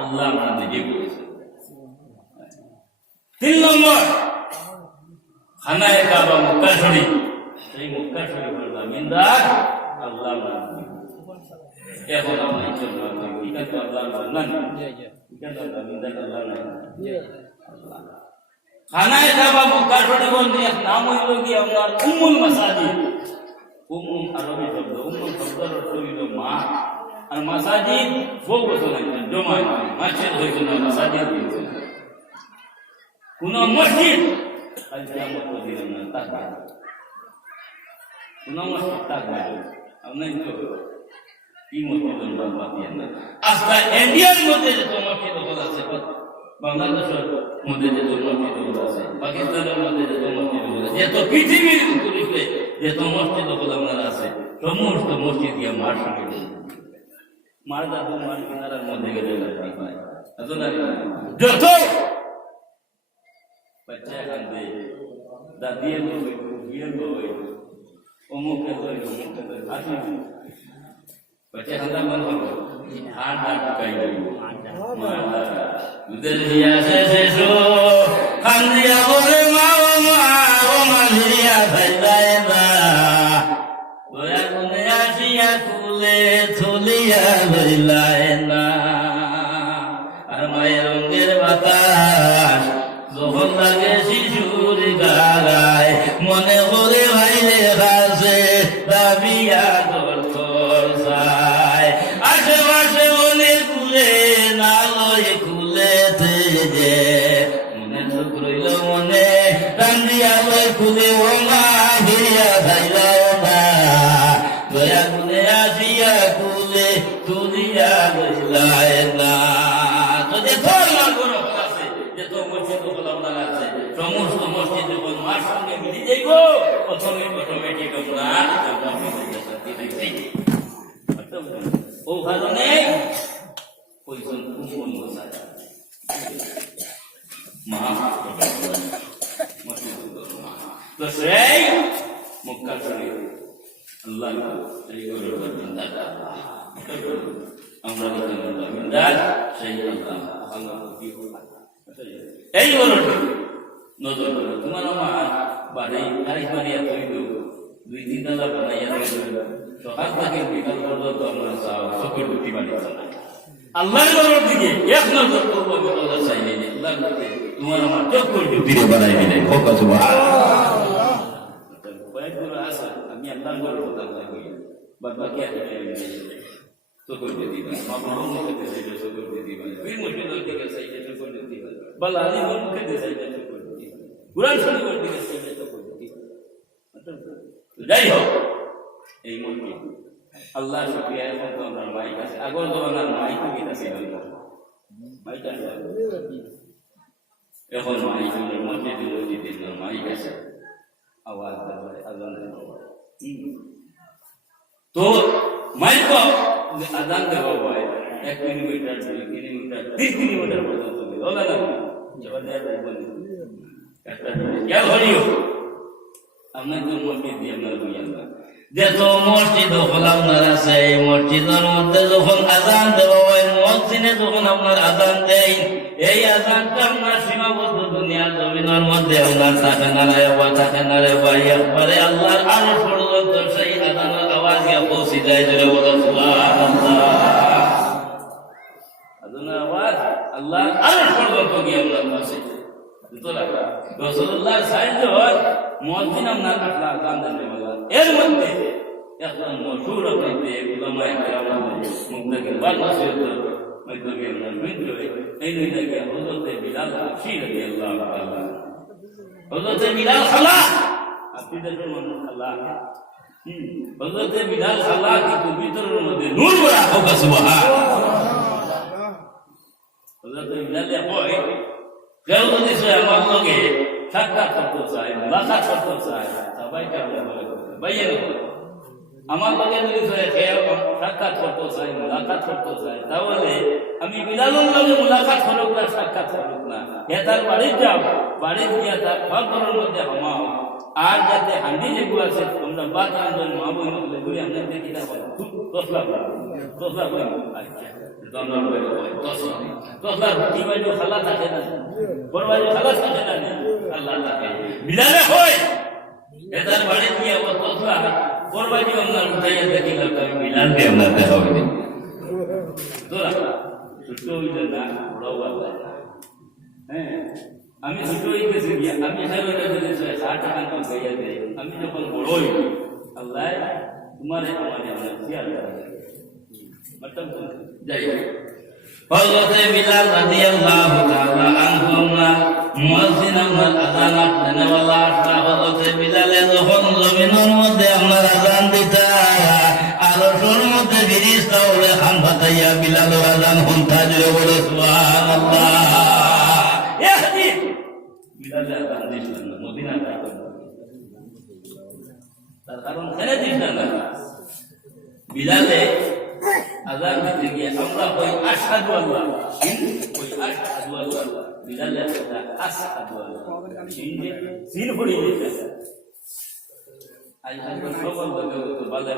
আল্লাহ আমরা নিজে বলেছে 3 নম্বর খানায়ে কাবা মক্কা শরীফ সেই মক্কা শরীফের জামিনদার আল্লাহ আমরা এখন আমরা চলব এটা তো আল্লাহ না এটা তো জামিনদার আল্লাহ না খানায়ে কাবা মক্কা শরীফের নিয়ে নাম হইল কি আপনার উম্মুল মাসাজিদ আরবি শব্দ উম্মুল শব্দের অর্থ হইল মা আর মাসাজিদ বহু বছর জমা মসজিদ হয়েছে না মাসাজিদ হয়েছে কোন মসজিদ আজ কিয়ামত পর্যন্ত না থাকবে কোন মসজিদ থাকবে আপনি তো কি মসজিদ বাতিয়েন না আজকে ইন্ডিয়ার মধ্যে যে মসজিদ আছে বাংলাদেশের মধ্যে যে মসজিদ আছে পাকিস্তানের মধ্যে যে মসজিদ আছে যে তো পৃথিবীর উপরে যে তো মসজিদ আপনারা আছে সমস্ত মসজিদ গিয়ে মার সঙ্গে মার দাদু মার কিনারার মধ্যে গেলে যত বাচ্চা কান্দে দাদিয়ে লই বিয়ে লই অমুকে লই অমুকে লই আসি বাচ্চা কান্দা বন্ধ করো হাত হাত ঢুকাই লই দুদিয়া শেষো কান্দিয়া বলে মা ও মালিয়া ভাইলাই না দয়া গুনে আসিয়া কুলে চলিয়া ভাইলাই না আর মায়ের রঙের বাতাস যখন লাগে শিশুর গারায় মনে করে ভাইলে কাছে দাবিয়া দরকার চায় আশেপাশে মনে কুলে না লয়ে কুলেতে যে মনে চোখ রইল মনে কান্দিয়া লয় কুলে ও মা ঘিরিয়া ভাইলাও না দয়া গুনে আসিয়া কুলে তুলিয়া ভাইলায় না যদি তোর মার বড় আছে যে তোর মসজিদ আপনার আছে সমস্ত মসজিদ যখন মার সঙ্গে মিলে যাইব অটোমেটিক আপনার ও কারণে ওইজন কুমন মশাই তো সেই মক্কা শরীফ আল্লাহ এই গৌরবের বান্দা আমরা জামিনদার সেই আল্লাহ এই গৌরব নজর তোমার আমার বাড়ি আরেক বাড়ি তৈরি দুই তিন তলা বানাইয়া সকাল থেকে বিকাল পর্যন্ত আমরা চোখের দুটি বাড়ি চালাই আল্লাহর ঘরের দিকে এক নজর করবো আমি আল্লাহ চাইলে আল্লাহ তোমার আমার চোখের দুটি বানাই দিলে কয়েকগুলো আছে আমি আল্লাহর ঘরের কথা কই বাদ বাকি চোখের দুটি মুখে চাইলে চোখের দুটি বানাই মুশকিলের দিকে চাইলে চোখের দুটি বানাই বলা আলী মুখে চাইলে চোখের দুটি বানাই কুরআন শরীফের দিকে চাইলে চোখের দুটি যাই হোক এই মন্ত্রী আল্লাহ শুকরিয়া এখন তো আমরা মাইক আছে আগর জমানার মাইক কিটা ছিল মাইক আছে এখন মাইক মসজিদের মাইক আছে আওয়াজ দেয় আজান তো মাইক আজান দেওয়া হয় 1 কিলোমিটার 2 কিলোমিটার 3 কিলোমিটার পর্যন্ত ওলা না একটা খেয়াল হরিও আপনার তো মসজিদ দিয়ে আপনার বুঝান যেহেতু মসজিদ আপনার আছে এই মসজিদের মধ্যে যখন আজান দেওয়া হয় মসজিদে যখন আপনার আজান দেয় এই আজানটা আপনার সীমাবদ্ধ দুনিয়ার জমিনের মধ্যে আপনার থাকে না রে বা থাকে না রে বা একবারে আল্লাহর আরো পর্যন্ত সেই আজানের আওয়াজ গিয়ে পৌঁছে যায় ধরে বলো সুবহানাল্লাহ আজানের আওয়াজ আল্লাহ আরো পর্যন্ত গিয়ে আপনার কাছে রাসূলুল্লাহ সাইজ হয় মুয়াজ্জিন আপনার কাছে আজান দেবে এর মধ্যে এখন মশহুর হইতে উলামায়ে কেরাম মুক্তাকির বাদশাহ মধ্যে আমরা মিত্র এই নইটাকে হযরতে বিলাল হাবশী রাদিয়াল্লাহু তাআলা হযরতে বিলাল খালা আপনাদের মানুষ আল্লাহ হযরতে বিলাল খালা কি ভিতরের মধ্যে নূর ভরা হোক সুবহানাল্লাহ হযরতে বিলাল কয় কেউ যদি সে আমার লগে সাক্ষাৎ করতে চায় মুলাকাত করতে চায় সবাই কেমন বলে ভাইয়া আমার লগে যদি সে সাক্ষাৎ করতে চায় মুলাকাত করতে চায় তাহলে আমি বিলালের লগে মুলাকাত করব না সাক্ষাৎ করব না তার বাড়ি যাও বাড়ি গিয়া তার ঘরের মধ্যে হামাও আর যাতে হান্ডি যেগুলো আছে তোমরা বাদ আন্দোলন মা বই মধ্যে ঘুরে আমরা দেখি না দশলা বই আচ্ছা দশলা রুটি বাইজো খালা থাকে না বড় বাইজো খালা থাকে না আল্লাহ থাকে বিলালে হয় এটার বাড়ি গিয়ে ও দশলা বড় বাইজো আমরা উঠাইয়া দেখি না আমি বিলাল দিয়ে আমরা দেখা হইনি তোরা ছোট হইলে না বড় আল্লাহ হ্যাঁ আমি ছোট হয়ে গেছি গিয়া আমি ষাট টাকা দাম পাইয়া দেয় আমি যখন বড় হই আল্লাহ তোমার আমাদের খেয়াল রাখে যাই হযরতে বিলাল রাদিয়াল্লাহু তাআলা আনহু মুয়াজ্জিন আমার আযান দেনওয়ালা আসা হযরতে বিলাল যখন জমিনের মধ্যে আমার আযান দিতা আরশের মধ্যে ফেরেশতা ওরে খান বাতাইয়া বিলালের আযান শুনতা জুড়ে বলে সুবহানাল্লাহ এ হাদিস বিলালে আযান দিলেন মদিনা তার কারণ ছেড়ে দিলেন না বিলালে আযান দিতে গিয়ে আমরা কই আশহাদু আল্লাহ কই আশহাদু আল্লাহ বিলালে কথা আশহাদু আল্লাহ সিন পড়ি দিতে আই হাজবেন্ড সবল বলে তো বালে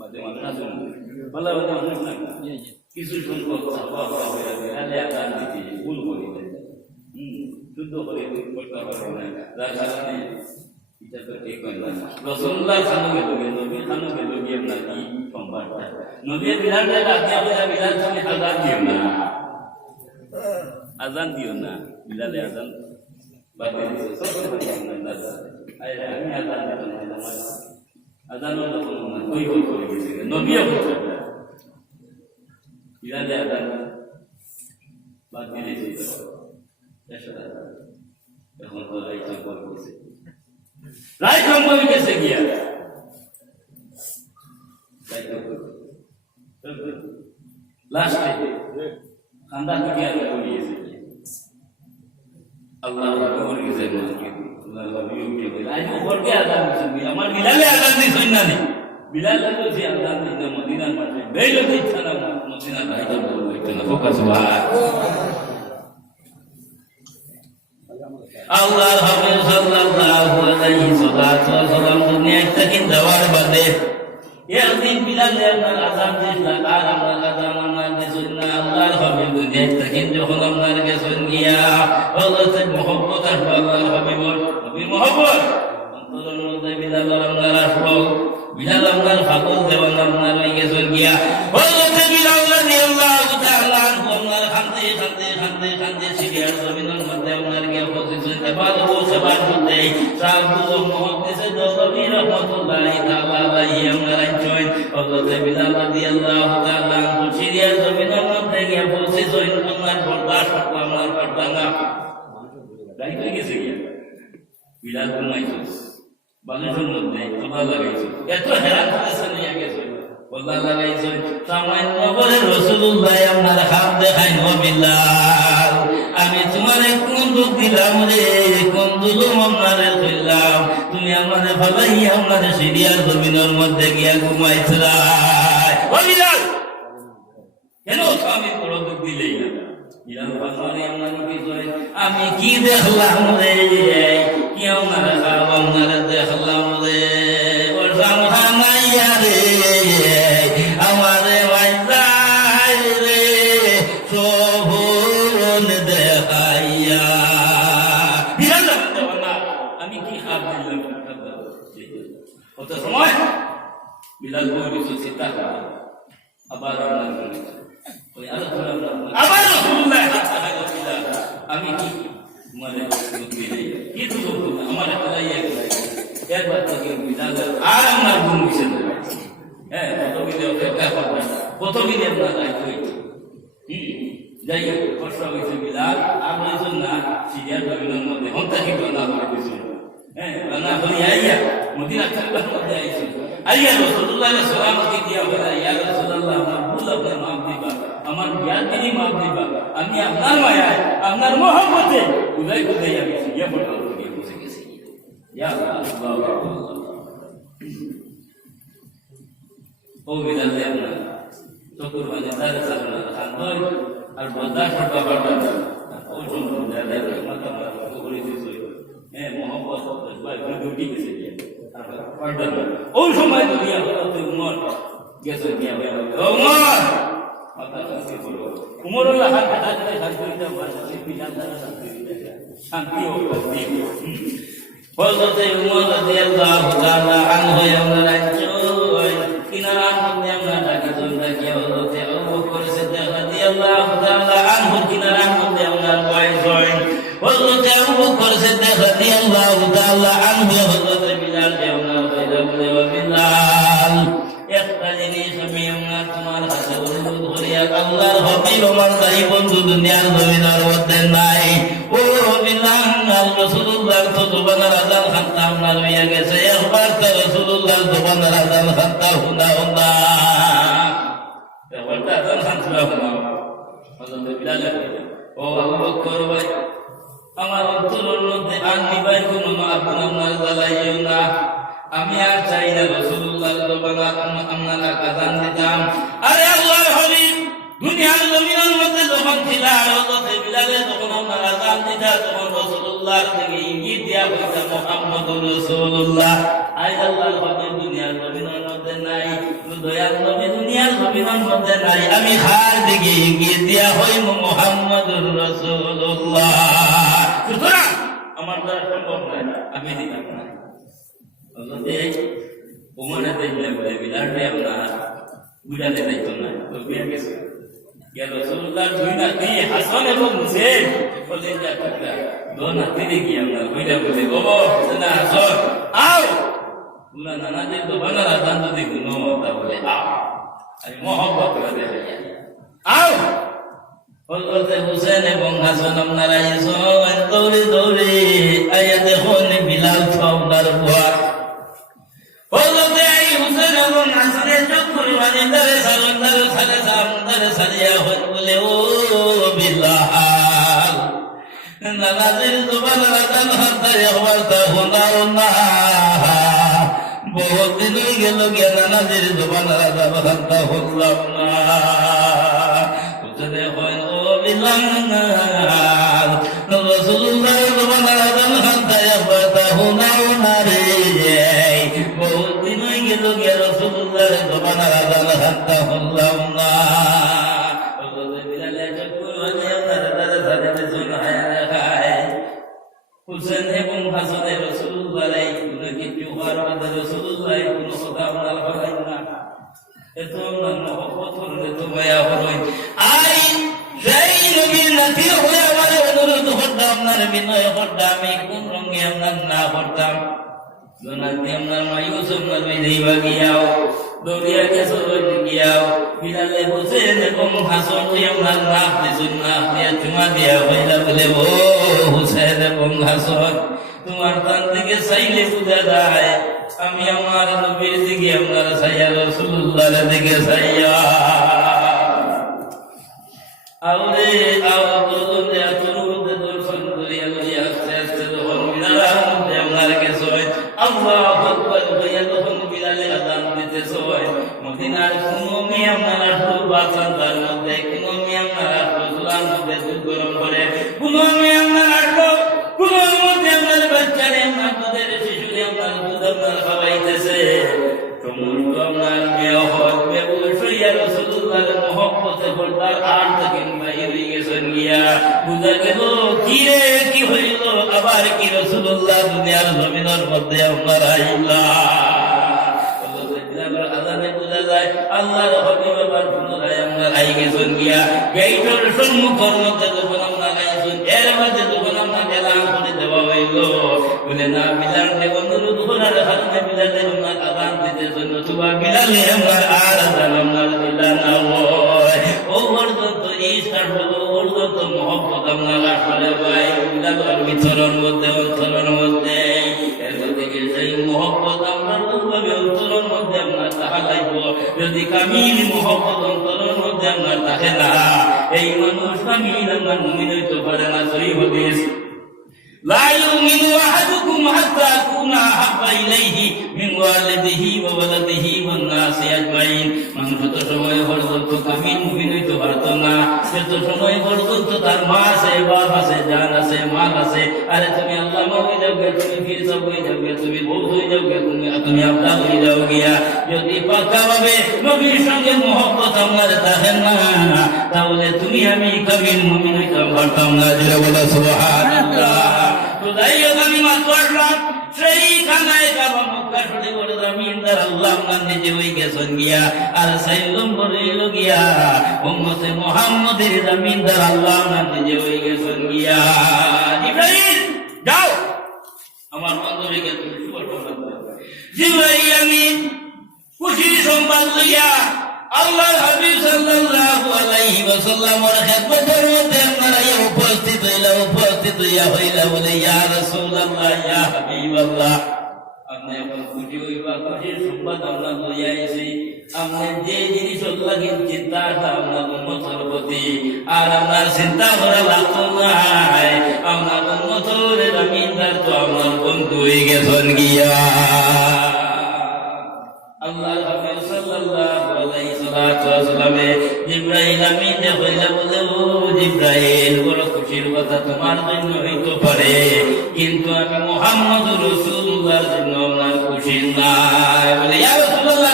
বাদে মানুষ বালে বাদে মানুষ না কিছু সংখ্যক সাহাবা বিলালে আযান দিতে ভুল করে দেয় শুদ্ধ করে করতে পারে না যার কারণে এটা তো ঠিক হয় না রাসূলুল্লাহ সাল্লাল্লাহু আলাইহি ওয়াসাল্লাম নবী খানুকে লগিয়ে নাকি সম্পাদটা নবী বিলালে ডাকিয়া বলে বিলাল তুমি আযান দিও না বিলালে আযান বাদে না আই আমি আযান দিতে না আযান হলো না কই কই করে গেছে নবীও বলছে বিলালে আযান বাদে দিয়েছে এখন তো রাইট করতেছে রাইট নম্বর কেসে গিয়া লাস্টে খান্দা থেকে আর বলিয়েছে আল্লাহ আকবার গেছে আল্লাহ আকবার আজ উপর কে আযান দিছেন আমার বিলালে আযান দিছেন না বিলাল তো যে আযান দিছে মদিনার মাঠে বেইলো ইচ্ছা না মদিনার বাইরে বলতে না ফোকাস আল্লাহর হাবিব সাল্লাল্লাহু আলাইহি ওয়াসাল্লাম দুনিয়া থেকে যাওয়ার বাদে একদিন বিলাল আপনার আযান দিলেন আর আমরা আযান আমরা দিছেন না আল্লাহর হাবিব দুনিয়া থেকে যখন আপনার গেছেন গিয়া হযরত মুহাম্মদ আল্লাহর হাবিব নবী মুহাম্মদ অন্তরের মধ্যে বিলাল আপনার আসলো পাগল বিলাল আপনার পাগল দেওয়ান আপনার হয়ে গেছেন গিয়া হযরত বিলাল রাদিয়াল্লাহু তাআলা আপনার খান্তে খান্তে খান্তে খান্তে সিরিয়ার জমিনের মধ্যে আপনার গিয়া পৌঁছেছেন এবার ও সবার মধ্যে সাহাবু মুহাদ্দিস নবী রাহমাতুল্লাহি তাআলা আলাইহি আপনার জয়েন হযরত বিলাল রাদিয়াল্লাহু তাআলা সিরিয়ার জমিনের মধ্যে গিয়া পৌঁছেছেন আপনার বরদাস্ত আপনার পারদানা তাই হয়ে গেছে গিয়া বিলাল ঘুমাইছে বালিশের মধ্যে তোলা লাগাইছে এত হেরান করেছে নিয়ে গেছে তোলা লাগাইছে সামান্য করে রাসূলুল্লাহ আপনার হাত দেখাই ও বিলাল আমি তোমার কোন দুঃখ দিলাম রে কোন জুলুম আপনারে কইলাম তুমি আমাদের ভালাই আমাদের সিরিয়ার জমিনের মধ্যে গিয়া ঘুমাইছিলা ও বিলাল কেন স্বামী বড় দুঃখ দিলেই না বিলাল ভালাই আপনার কি কই আমি কি দেখলাম রে কি আপনারা আপনারা দেখলাম রে ও জামানাইয়া রে আমারে ওয়াইলাই রে সোহন দেখাইয়া বিলাল না আমি কি হাত দিলাম কত সময় বিলাল বলেছে চিন্তা করে আবার ওই আলোচনা আবার রাসূলুল্লাহ বিলাল আমি কি মানে কি তো আমার তাইয়া একবার তো বিলাল আর আমার ঘুম হইছে হ্যাঁ কত দিন আপনার দায়িত্ব হয়েছে যাই হোক কষ্ট হয়েছে বিলাল আপনার জন্য সিরিয়ার জমিনের মধ্যে হন্তাকি না করে কিছু হ্যাঁ না হলে আইয়া মদিনা থাকবার মধ্যে আইছে আইয়া রাসূলুল্লাহ সালামকে দিয়া বলে ইয়া রাসূলুল্লাহ আমার ভুল আপনি মাফ দিবা আমার জ্ঞান তিনি মাফ দিবা আমি আপনার মায়ায় আপনার মহব্বতে উদয় কোথায় আমি সিরিয়া পড়তে বসে গেছি ইয়া আল্লাহ ও বিলাল আপনার তো কুরবানি দার সামনে খান আর বরদাস্ত করতে পারবেন ও জন্য দাদা মাথা করে দিছে মোহাম্মদ ভাই ডিউটি গেছে ওই সময় দুনিয়া হতে উমর গেছে গিয়া উমর উমরুল্লাহ হাত হাতে হাত করিতে বসে বিলাল শান্তি ও হযরত উমর রাদিয়াল্লাহু তাআলা আনহু আমরা কিনারার মধ্যে আমরা ডাকি তোমরা কি হযরত আবু বকর সিদ্দিক রাদিয়াল্লাহু তাআলা আনহু কিনারার মধ্যে আমরা বয়স হয় হযরত আবু বকর সিদ্দিক রাদিয়াল্লাহু তাআলা আনহু হযরত বিলাল দেওনা বলে বিলাল একটা জিনিস আমি আমরা তোমার কাছে অনুরোধ করি আল্লাহর হাবিব আমার দাই বন্ধু দুনিয়ার জমিনের মধ্যে নাই ও বিলাল রাসূলুল্লাহ তো জবানের আযান খানতা আপনার হইয়া গেছে একবার তো রাসূলুল্লাহ জবানের আযান খানতা হুদা হুদা একবার আযান খানতা হুদা হযরত বিলাল ও আবু বকর ভাই আমার অন্তরের মধ্যে আননি ভাই কোনো আপনার জ্বালাইও না আমি আর চাই না রাসূলুল্লাহ জবানের আপনার আযান দিতাম আরে আল্লাহর হাবিব দুনিয়ার জমিনের মধ্যে যখন ছিল হযরত বিলালের যখন আপনার আযান দিতা তখন রাসূলুল্লাহ থেকে ইঙ্গিত দেয়া হয়েছে মুহাম্মদুর রাসূলুল্লাহ আজ আল্লাহর হাবিব দুনিয়ার জমিনের মধ্যে নাই দয়াল নবী দুনিয়ার জমিনের মধ্যে নাই আমি হার দিকে ইঙ্গিত দেয়া হই মুহাম্মদুর রাসূলুল্লাহ সুতরাং আমার দ্বারা সম্ভব নয় আমি দিতাম না হযরত উমরে দেখলে বলে বিলালকে আপনার বুঝাতে চাইতো না তো বিয়ে গেছে ইয়া রাসূলুল্লাহ দুই নাতি হাসান এবং হুসেন বলেন যা টুকরা দো নাতি দেখি আমরা বুঝা বলে বাবা না হাসান আও পুরা নানাদের তো বাংলা আজান যদি কোনো তা বলে আও আমি মহব্বত করে দেই আও হযরত হুসেন এবং হাসান আপনারা এসো দৌড়ে দৌড়ে আয়া দেখুন বিলাল সওদার বুয়া হযরত হুসেন এবং হাসানের চক্ষুর পানি ধরে সারিয়া বলে ও বিলাল নানাদের জবান আজান হাতে একবার তা হোনার না বহুত দিন হয়ে গেল গিয়া নানাদের জবান আজান হাতে হলাম না হুসেন হয় ও বিলাল রাসূলুল্লাহ জবান আজান হাতে একবার তা হোনার না রে বহুত দিন হয়ে গেল গিয়া রাসূলুল্লাহ জবান আজান হাতে হলাম না হুসেন এবং হাসানের রাসূলুল্লাহ কোনো কিছু হওয়ার মধ্যে রাসূলুল্লাহ এত আপনার মহব্বত হলে তো মায়া হরই আই সেই নবীর নাতি হয়ে আমার অনুরোধ করতাম আপনার বিনয় করতাম আমি কোন রঙে আপনার না করতাম জনাতি আপনার মায়ুস আপনার বিদেবা গিয়াও দরিয়া কে সরল গিয়াও বিলালে হোসেন এবং হাসন আপনার নাম দিছুন না দিয়া চুমা দিয়া হইলা বলে ও হোসেন এবং হাসন তোমার তান থেকে চাইলে বুঝা যায় আমি আমার নবীর দিকে আপনার সাইয়া রাসূলুল্লাহর দিকে সাইয়া আউরে আও দরুদ দরুদ দর্শন করিয়া লইয়া আস্তে আস্তে যখন মিনারার মধ্যে আপনার কাছে আল্লাহু আকবার কইয়া যখন বিলালে আযান দিতেছে মদিনার কুমমি আপনার বাসান তার মধ্যে কুমমি আপনার রাসূলুল্লাহর মধ্যে দুধ গরম করে কুমমি আপনার কুমমির মধ্যে আপনার বাচ্চারে আপনার দুধের শিশুরে আপনার দুধ আপনার খাওয়াইতেছে সমস্ত আপনার মেয়হত বেবুশইয়া রাসূলুল্লাহর মহব্বতে পর্দার আর থেকে বাইরে গেছেন গিয়া বুঝা গেল কি রে কি হইল আবার কি রাসূলুল্লাহ দুনিয়ার জমিনের মধ্যে আপনার আইলা আজানে বুঝা যায় আল্লাহর হাবিব আবার পুনরায় আপনার আই গেছেন গিয়া গেইটের সম্মুখের মধ্যে যখন আপনার আইছেন এর মাঝে যখন আপনার এলান করে দেওয়া হইল বলে না বিলাল অনুরোধ করার কারণে বিলালের আপনার আজান দিতে জন্য তুবা বিলালে আমার আর আজান আপনার দিলা না ও পর্যন্ত ইস্টার হলো পর্যন্ত মহব্বত আপনার আসলে ভাই বিলালের ভিতরের মধ্যে অন্তরের মধ্যে এর থেকে সেই মহব্বত আপনার ওইভাবে অন্তরের মধ্যে আপনার তাহা লাগব যদি কামিল মহব্বত অন্তরের মধ্যে আপনার থাকে না এই মানুষ কামিল আপনার মুমিন হইতে পারে না সহিহ হাদিস لا يؤمن أحدكم حتى أكون أحب إليه من والده وولده والناس أجمعين মানুষ যত সময় পর্যন্ত কামিল মুমিন হইতে পারত না তত সময় পর্যন্ত তার মা আছে বাপ আছে জান আছে মাল আছে আরে তুমি আল্লাহ মা হয়ে যাও তুমি ফির সব হয়ে যাও তুমি বউ হয়ে যাও তুমি আব্বা হয়ে যাও গিয়া যদি পাকাভাবে নবীর সঙ্গে মহব্বত আমার থাকে না তাহলে তুমি আমি কামিল মুমিন হইতে পারতাম না জোরে বলো সুবহানাল্লাহ খুদাইয়া কালিমা পড়লাম সেই খানায় কাবা মক্কা শরীফ বলে জমিনদার আল্লাহ মান নিজে হই গেছেন গিয়া আর সাইলুম বলিল গিয়া উম্মতে মুহাম্মদের জমিনদার আল্লাহ মান নিজে হই গেছেন গিয়া জিবরাইল যাও আমার বান্ধবীকে তুমি শুভকামনা করো জিবরাইল আমিন খুশির সংবাদ লইয়া আল্লাহর হাবিব সাল্লাল্লাহু আলাইহি ওয়াসাল্লামের খেদমতের মধ্যে আপনারা উপস্থিত হইলা বলে ইয়া রাসূলুল্লাহ ইয়া হাবিবাল্লাহ আপনি এখন খুশি হইবা খুশির সংবাদ আমরা লইয়া আইছি আপনি যে জিনিস লাগি চিন্তাটা আপনার উম্মতের প্রতি আর আপনার চিন্তা করা লাগতো না আপনার উম্মতের জমিনদার তো আপনার বন্ধু হয়ে গেছেন গিয়া আল্লাহর হাবিব সাল্লাল্লাহু আলাইহি ওয়াসাল্লাম জিবরাইল আমিন কইলা বলে ও জিবরাইল বড় খুশির কথা তোমার জন্য হইতে পারে কিন্তু আমি মুহাম্মদুর রাসূলুল্লাহর জন্য আমার খুশি নাই বলে ইয়া রাসূলুল্লাহ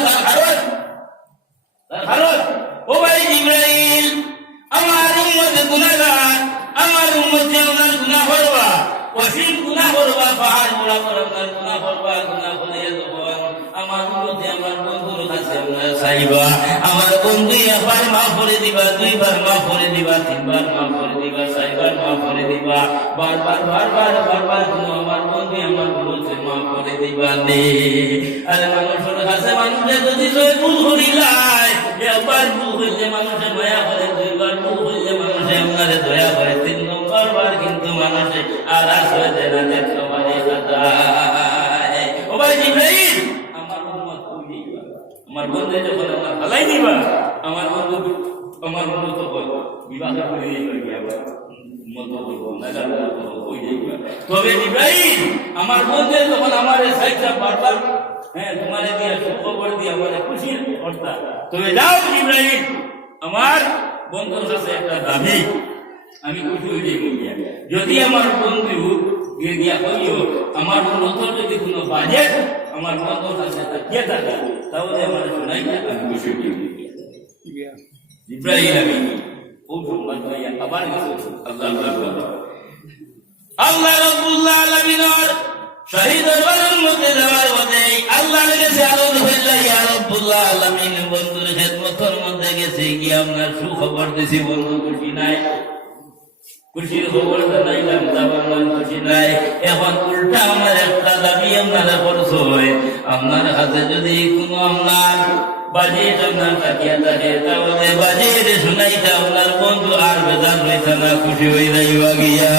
তার ও ভাই জিবরাইল আমার উম্মত গুনাহগার আমার উম্মত আমার গুনাহ করবা ওসিম গুনাহ করবা পাহাড় মোড়া করে আমার গুনাহ করবা গুনাহ করিয়া যখন আমার উম্মতে আমার বন্ধুর কাছে আমরা চাইবা আমার বন্ধু একবার মাফ করে দিবা দুইবার মাফ করে দিবা তিনবার মাফ করে দিবা চারবার মাফ করে দিবা বারবার তুমি আমার বন্ধু আমার উম্মতে মাফ করে দিবা নে আরে মানুষের কাছে মানুষের যদি ভুল করিলাই একবার ভুল হইলে মানুষের দয়া করে দুইবার ভুল হইলে মানুষে আপনারে দয়া করে তিন নম্বর বার কিন্তু মানুষে আর আসবে না দেখতে পারে ও ভাই জিবরাইল আমার উম্মত কই আমার বন্ধু যখন আমার হালাই দিবা আমার বন্ধু তো বিবাহ করে দিবা মতো বলবো না কই দিবা তবে জিবরাইল আমার বন্ধু যখন আমার সাইডটা বারবার তোমারে দিয়া সুখবর দিয়া বলে খুশি করতা তবে যাও জিবরাইল আমার বন্ধুর কাছে একটা দাবি আমি খুশি হয়ে যাই যদি আমার বন্ধু গিয়া কইও আমার বন্ধুর যদি কোনো বাজেট আমার বন্ধুর কাছে থাকিয়ে থাকে তাহলে আমার শোনাই আমি খুশি হয়ে যাই জিবরাইল আমি ও সম্মান পাইয়া আবার আল্লাহ রাব্বুল আলামিনের শাহী দরবারের মধ্যে যাওয়ার পথে আল্লাহর কাছে আরজ হইল ইয়া রাব্বুল আলামিন বন্ধুর মধ্যে গেছে গিয়ে আপনার সুখবর দিছি বন্ধু, খুশি নাই? খুশির খবর জানাইলাম, আপনার খুশি নাই। এখন উল্টা আমার একটা দাবি আপনারা করছো, আপনার কাছে যদি কোনো আপনার বাজেট আপনার তাকিয়া থাকে, তাহলে বাজেট শুনাইতে আপনার বন্ধু আর বেজার হইতে না, খুশি হয়ে যাইবা গিয়া।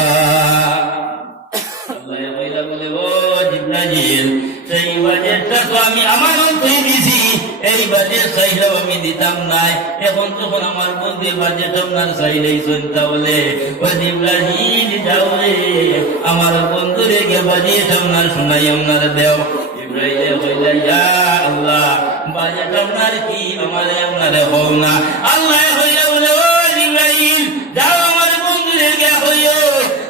বলে ও জিব্রাইল, সেই বাজেটটা তো আমি আমার অন্তই দিছি, এই বাজেট চাইলেও আমি দিতাম নাই। এখন যখন আমার বন্ধু বাজেট আপনার চাইলেইছেন, তাহলে ও জিব্রাইল যাও রে, আমার বন্ধুরে গে বাজেট আপনার শোনাই আপনার দেও। জিব্রাইল কইলা, ইয়া আল্লাহ, বাজেট আপনার কি আমারে আপনারে হও না। আল্লাহ হইলা বলে, ও জিব্রাইল যাও আমার বন্ধুরে গে হইও,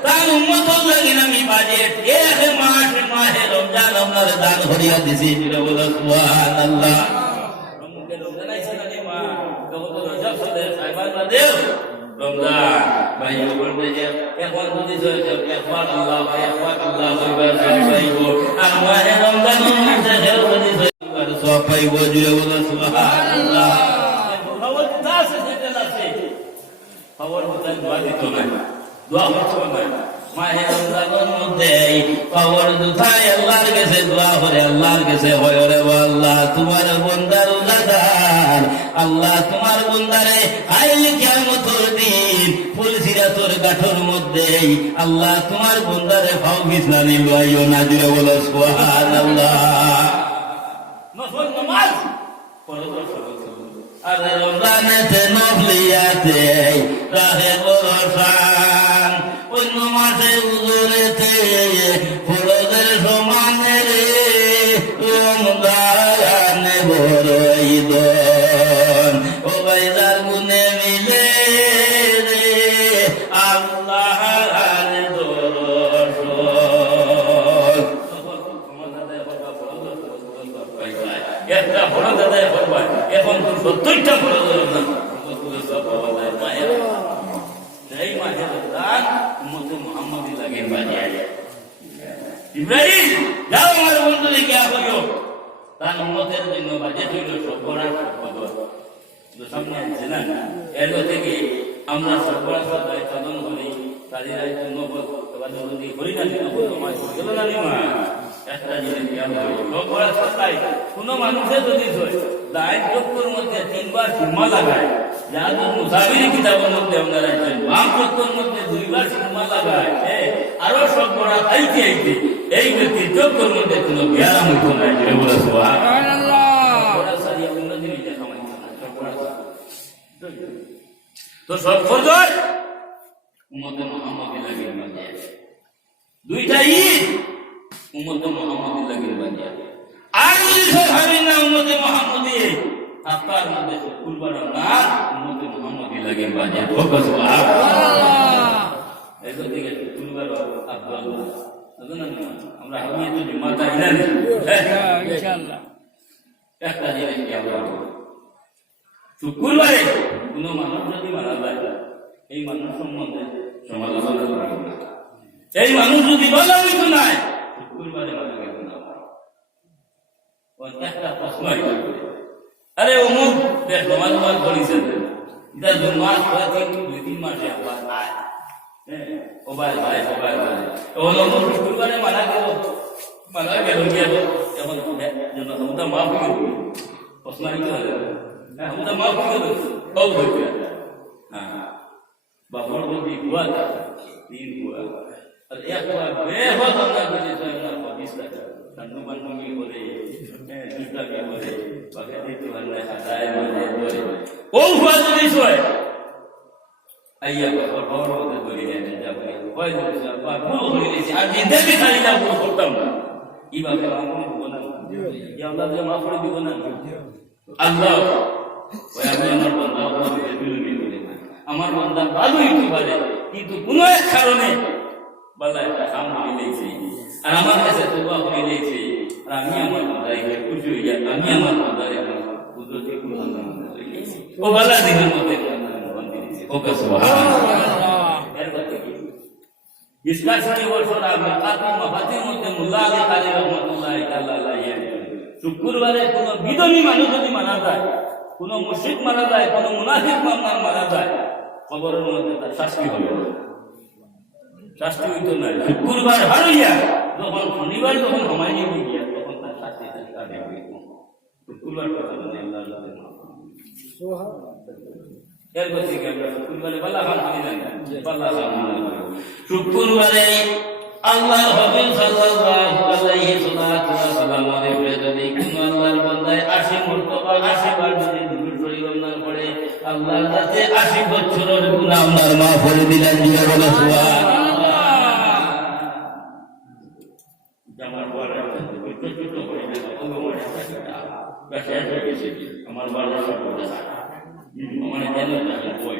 তার উম্মত লাগিন আমি বাজেট এক মাস মাহে রমজান আপনার দান করিয়া দিছি। বলো সুবহানাল্লাহ। রমজান আইছে না রে মা, তখন তো রজব চলে, সাইবার না দেও রমজান ভাই বলবে যে এখন যদি একবার আল্লাহ ভাই একবার আল্লাহ হইবার পাইব, আর মাহে রমজান মাসে হেল যদি সব পাইব। জুড়ে বলো সুবহানাল্লাহ। খবর আছে যেটা আছে, খবর কোথায় দোয়া দিত না, দোয়া করতো না। মাহে রমজানের মধ্যে খবর কোথায় আল্লাহর কাছে দোয়া করে, আল্লাহর কাছে হয় রে আল্লাহ তোমার বন্দার উদাদার, আল্লাহ তোমার বন্দারে আইলে কিয়ামতের দিন ফুলসিরাতের গাঠর মধ্যে আল্লাহ তোমার বন্দারে ফাও বিছানি লইও না। জুড়ে বলো সুবহানাল্লাহ। নফল নামাজ পড়ো, আর রমজানেতে নফলিয়াতে রাহে বরসান, অন্য মাসে উজুরেতে ফরজের সমানে রে, রমজানে বড়ই দন, ও বাইদার গুনে মিলে রে আল্লাহর দরশন। একটা ফরজ আদায় করবা, এখন তো 70টা ফরজ রমজান এই মাঝে রমজান উম্মতে মুহাম্মাদি লাগে বাজায়। ইব্রাহিম যাও আমার বন্ধু দেখে আসো, তার উম্মতের জন্য বাজেট হইল সর্বরাশ সম্পদ। সামনে আছে না, এর থেকে আমরা সর্বরাশ দায়িত্ব পালন করি, তাদের যদি করি না গেল না মা। একটা জিনিস সর্বরাশ সত্তাই কোনো মানুষের যদি দায় চক্কর মধ্যে 3 বার সুরমা লাগায়, যাদের মুসাফিরি কিতাবের মধ্যে আপনারা বাম চক্কর মধ্যে 2 বার সুরমা লাগায়, আরো সব বড়া আইতে আইতে এই ব্যক্তি চক্কর মধ্যে কোনো জ্ঞান হইতো না। বলে সুবহানাল্লাহ। তো সব ফরজ উম্মতে মুহাম্মাদি লাগে বানিয়ে, 2টা ঈদ উম্মতে মুহাম্মাদি লাগে বানিয়ে। আর যদি ভাবেন না উম্মতে মুহাম্মাদি আপনার মধ্যে কুরবান না, উম্মতে মুহাম্মাদি লাগে বানিয়ে। সুবহানাল্লাহ। এর থেকে কুরবান আব্দুল্লাহ আমরা হামিয়ে তো মাতা ইলান ইনশাআল্লাহ। একটা জিনিস কি আমরা শুক্রবারে কোনো মানুষ যদি মারা যায়, এই মানুষ সম্বন্ধে সমালোচনা করবেন না। এই মানুষ যদি বলা হইতো না শুক্রবারে মারা গেল না, একটা প্রশ্ন আরে অমুক দেখ সমালোচনা করেছেন, এটা 2 মাস 2-3 মাসে আবার আয় ও ভাই ভাই ও ভাই ভাই অমুক শুক্রবারে মারা গেল গিয়ে এখন জন্য আমরা মাফ করে দিই। প্রশ্ন নিতে হবে আমরা মাফ করে দেব ও হইতে বাবার যদি হুয়া था 3 हुआ और एक हुआ बेहद আমরা যদি আমরা 25 টাকা কান্নু বান্নু কি করে দুটা কি করে বাকি তো আমরা হাজার মানে করে ও হুয়া যদি হয় আইয়া বাবার মধ্যে ধরে নিয়ে যাবে ওই বাবা ভুল হয়ে গেছে আর দিতে কি খালি না ভুল করতাম না এইভাবে আমি বলবো না যে আল্লাহ যে মাফ করে দিব না আল্লাহ ওই আমি আমার বান্দা আপনাকে বিলুমি করে আমার বান্দা ভালো হইতে পারে কিন্তু কোনো এক কারণে বালা একটা কাম করে নিয়েছি আর আমার কাছে তওবা করে নিয়েছি আর আমি আমার বান্দাকে খুশি হইয়া আমি আমার বান্দাকে কুদরতি কুরআন ও বালা দিনের মধ্যে ওকে সুবহানাল্লাহ। এর কথা কি ডিসকাশন বছর আগে কাতি মাফাতির মধ্যে মুল্লা আলী কারি রহমাতুল্লাহ তাআলা আলাইহি শুক্রবারে কোনো বিধর্মী মানুষ যদি মারা যায় কোন মুশরিক মারা যায়, কোন মুনাফিক মারা যায়, কবরের মধ্যে তার শাস্তি হবে না, শাস্তি হইতো না। শুক্রবার হারইয়া যখন শনিবার যখন সময় নিয়ে গিয়া তখন তার শাস্তি দেখবে। শুক্রবার কথা বলে শুক্রবারে আল্লাহ হাবিব সাল্লাল্লাহু আলাইহি ওয়াসাল্লাম যদি কোন আল্লাহর বান্দায় 80 মর্তবা 80 বার যদি দুরূদ শরীফ বর্ণনা করে আল্লাহর কাছে 80 বছরের গুনাহ আল্লাহর মাফ করে দিলেন। দিয়ে বলে সুবহানাল্লাহ। আমার বড় ছোট করে আমার বড় সব করে আমার জানো না বই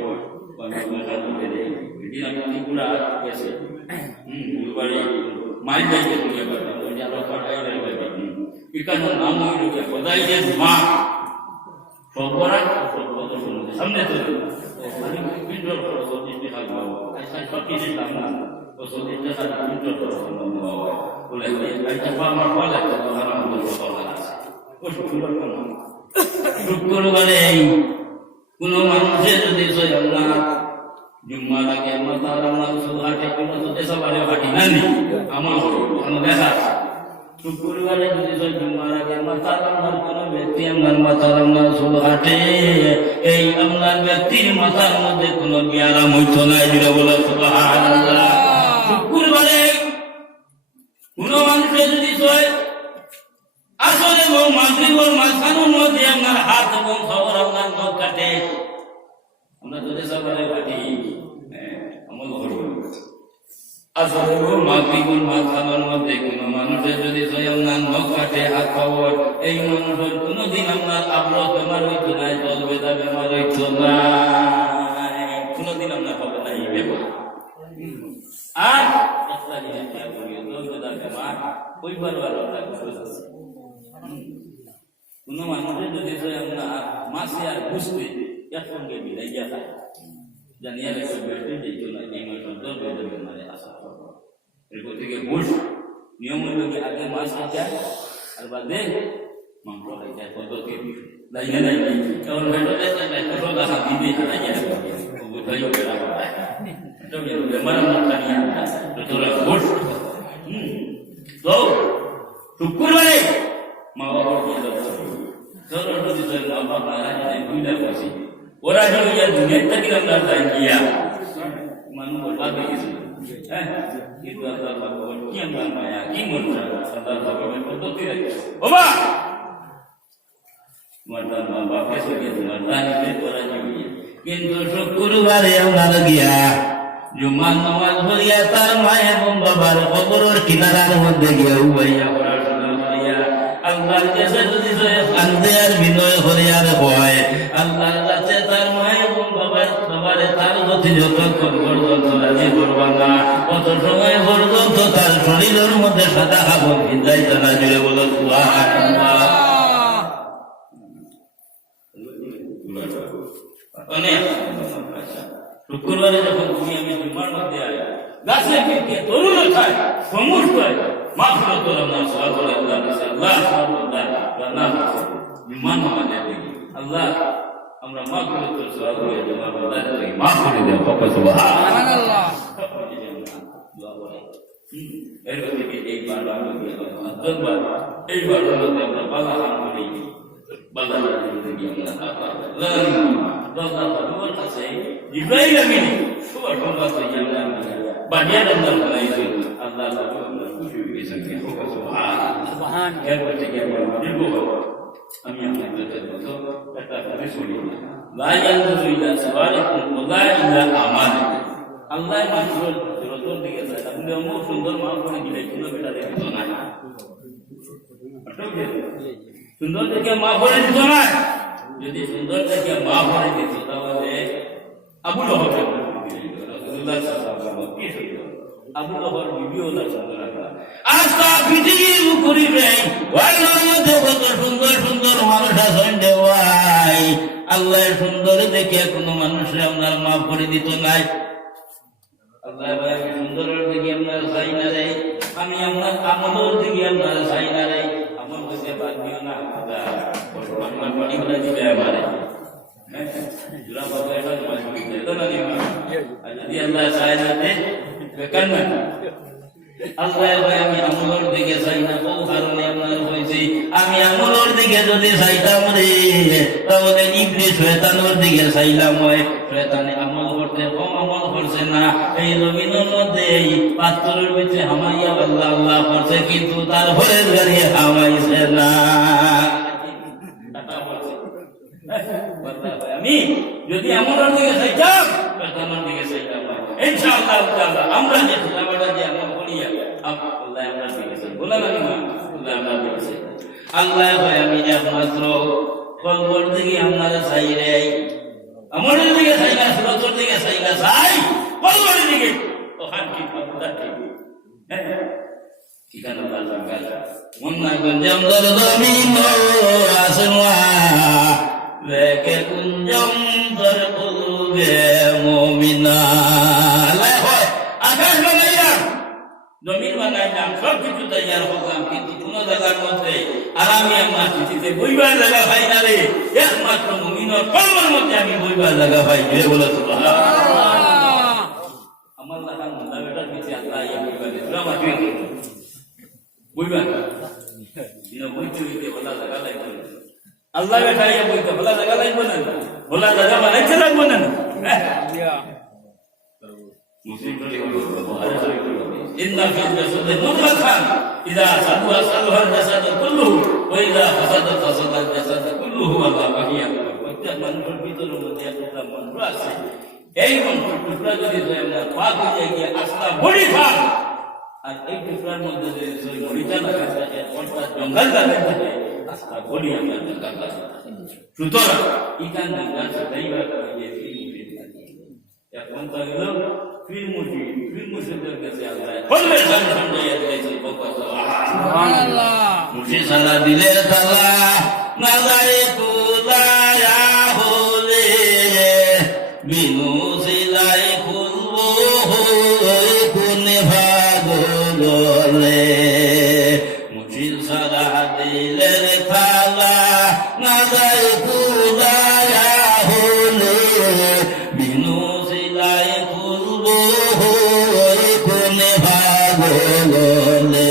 সামনে শুক্রবারে কোন মানুষের যদি জুম্মা লাগে শুক্রবারে যদি জুম্মা লাগে কোন ব্যক্তি আপনার মাথা এই আপনার ব্যক্তির মাথার মধ্যে কোন ব্যায়াম হইত না। বলে সুবহানাল্লাহ। শুক্রবারে কোন মানুষের যদি আসলে মাগরিবের মাঝখানের মধ্যে আপনার হাত এবং খবর আপনার নখ কাটে, আমরা যদি সবাই কাটি আমল করব। আসলে মাগরিবের মাঝখানের মধ্যে কোন মানুষের যদি আপনার নখ কাটে হাত খবর, এই মানুষের কোনদিন আপনার আব্রত বেমার হইতো না, জল বেদা বেমার হইতো না, কোনদিন আপনার হবে না এই ব্যাপার। আর একটা জিনিস জল বেদা বেমার ওইবার কোন মানুষের যদি আমরা মাসে আর বুঝতে একসঙ্গে মিলাই গিয়া থাকে জানিয়া রেখে বেড়ে যেত না এই মাসের মানে আসা এরপর থেকে বুঝ নিয়ম হইল আগে মাছ খাই আর বাদে মাংস খাই যায় পদ্ধতি লাইনে লাইনে কারণ বেটা হাতি দিয়ে হারাই যায় বুঝাইও বেড়া বেমার তোরা বুঝ তো শুক্রবারে মা বাবার ওরা যদি দুনিয়ার থেকে আমরা যাই গিয়া মানুষ বরবাদ হয়ে গেছে। কিন্তু আল্লাহ ভগবান কি আমরা মায়া কি মনসা আল্লাহ ভগবান পদ্ধতি রাখে বাবা তোমার মা বাপে সঙ্গে তোমার রানীকে ওরা জীবী। কিন্তু শুক্রবারে আমরা গিয়া জুম্মার নামাজ পড়িয়া তার মা এবং বাবার কবরের কিনারার মধ্যে গিয়া উবাইয়া আল্লাহর কাছে যদি আন্দার বিনয় করিয়া হয় আল্লাহর কাছে তার মায়ের এবং বাবারে তার গতি যতক্ষণ পর্যন্ত রাজি করবা না কত সময় পর্যন্ত তার শরীরের মধ্যে সাদা কাপড় ভিজাই জানা জুড়ে বলো সুবহানাল্লাহ। শুক্রবারে যখন তুমি আমি জুমার মধ্যে আয় গাছে ফিরকে তরুণ খায় সমুদ্র হয় মাফরত আল্লাহ সাল্লাল্লাহু আলাইহি ওয়াসাল্লাম বিমান আমাদের দিকে আল্লাহ আমরা মাফরত সাল্লাল্লাহু আলাইহি ওয়াসাল্লাম মাফ করে দেব সুবহানাল্লাহ। এরপর থেকে এই বারবার এই বারবার আমরা বালা করি বালা থেকে আমরা কাছে ইব্রাহিম আমিন সবার কথা আমরা বানিয়ে আমরা বানাইছি আল্লাহ খুশি হয়ে গেছেন সুবহান এরপর থেকে আমি আপনাদের মতো একটা কথা শুনি লা ইয়ানজুরু ইলা সাওয়ারিকুম ওয়া ইলা আমালিকুম। আল্লাহ মানুষের জরুরতের দিকে চায় আপনি অমুক সুন্দর মা করে দিলে কোনো বেটা দেখতো না সুন্দর দেখে মা করে দিত না। যদি সুন্দর দেখে মা করে দিত তাহলে আবু লহব আবু লহর ভিডিও আজকা পৃথিবীর উপরে কত সুন্দর সুন্দর মানুষ আছেন দেওয়াই আল্লাহ সুন্দর দেখে কোনো মানুষের আপনার মাফ করে দিত নাই। আল্লাহ সুন্দর দিকে আপনার চাই না রে, আমি আপনার আমলের দিকে আপনার চাই না রে, আমল দিকে বাদ দিও না আপনার বাড়ি দিবে আমারে Jurah bapak itu masih itu nanti mah. Jadi Allah saya nanti bekan mana? Allah yang amulur dige saya nak kau karun yang nak kau isi. Ami amulur dige jadi saya tamri. Tahu dan iblis setan amulur dige saya lamai. Setan amulur te kau amul bersena. Ini minum mati. Patur bice hamaya Allah Allah berse kintu tar boleh gari hamai sena. Ami যদি আমরার দিকে যাইতাম তোমার দিকে যাইতাম ইনশাআল্লাহ তাআলা আমরা যে খোলাবাটা যে আমরা বলিয়া আল্লাহ আমরা দিকে বলা লাগি না আল্লাহ আমরা দিকে আল্লাহ হয় আমি একমাত্র কলবর দিকে আমরা চাই রে আমাদের দিকে চাই না সুরতর দিকে চাই না চাই কলবর দিকে ওখান কি কথা কি কারণ আল্লাহ গালা Munna Ganjam দরদমিন আসনওয়া Leke kunjung terkulube mu'mina Lehoi Akas manayam Domin manayam Sab kitu tayar hokam Kinti puno dagar motre Arami yang mati Tite buibar laga fainale Ya matro mu'minor Palmar motre Ami buibar laga fainale Bola subhanallah Amal lahan Munda beda Kisi Allah yang buibar Surah mati Buibar Dina buibar Ite bola laga laga Allah berkaya buat bola daga lain mana? Bola daga mana cerah mana? Ya. Muslim Inna fil jasadi mudghatan idza sadwa sadwa al-jasad kulluhu wa idza fasada fasada al-jasad kulluhu wa baqiya. Wajah manfur itu lumutnya kita manfurasi. Ei manfur kita jadi saya pak jadi asla body part. Ada different mode dari so monitor agak saja kontak janggal ada. Asla body yang ada. Sutora ikan dengan sedaya jadi ya kontak itu film sudah kesehatan. Boleh sama dia dari pokok Allah. Mesti salah bila salah nazari kula ya hole binu silai kulwo kunne bhagole mesti salah bila salah nazari kula ya hole binu silai kulwo kunne bhagole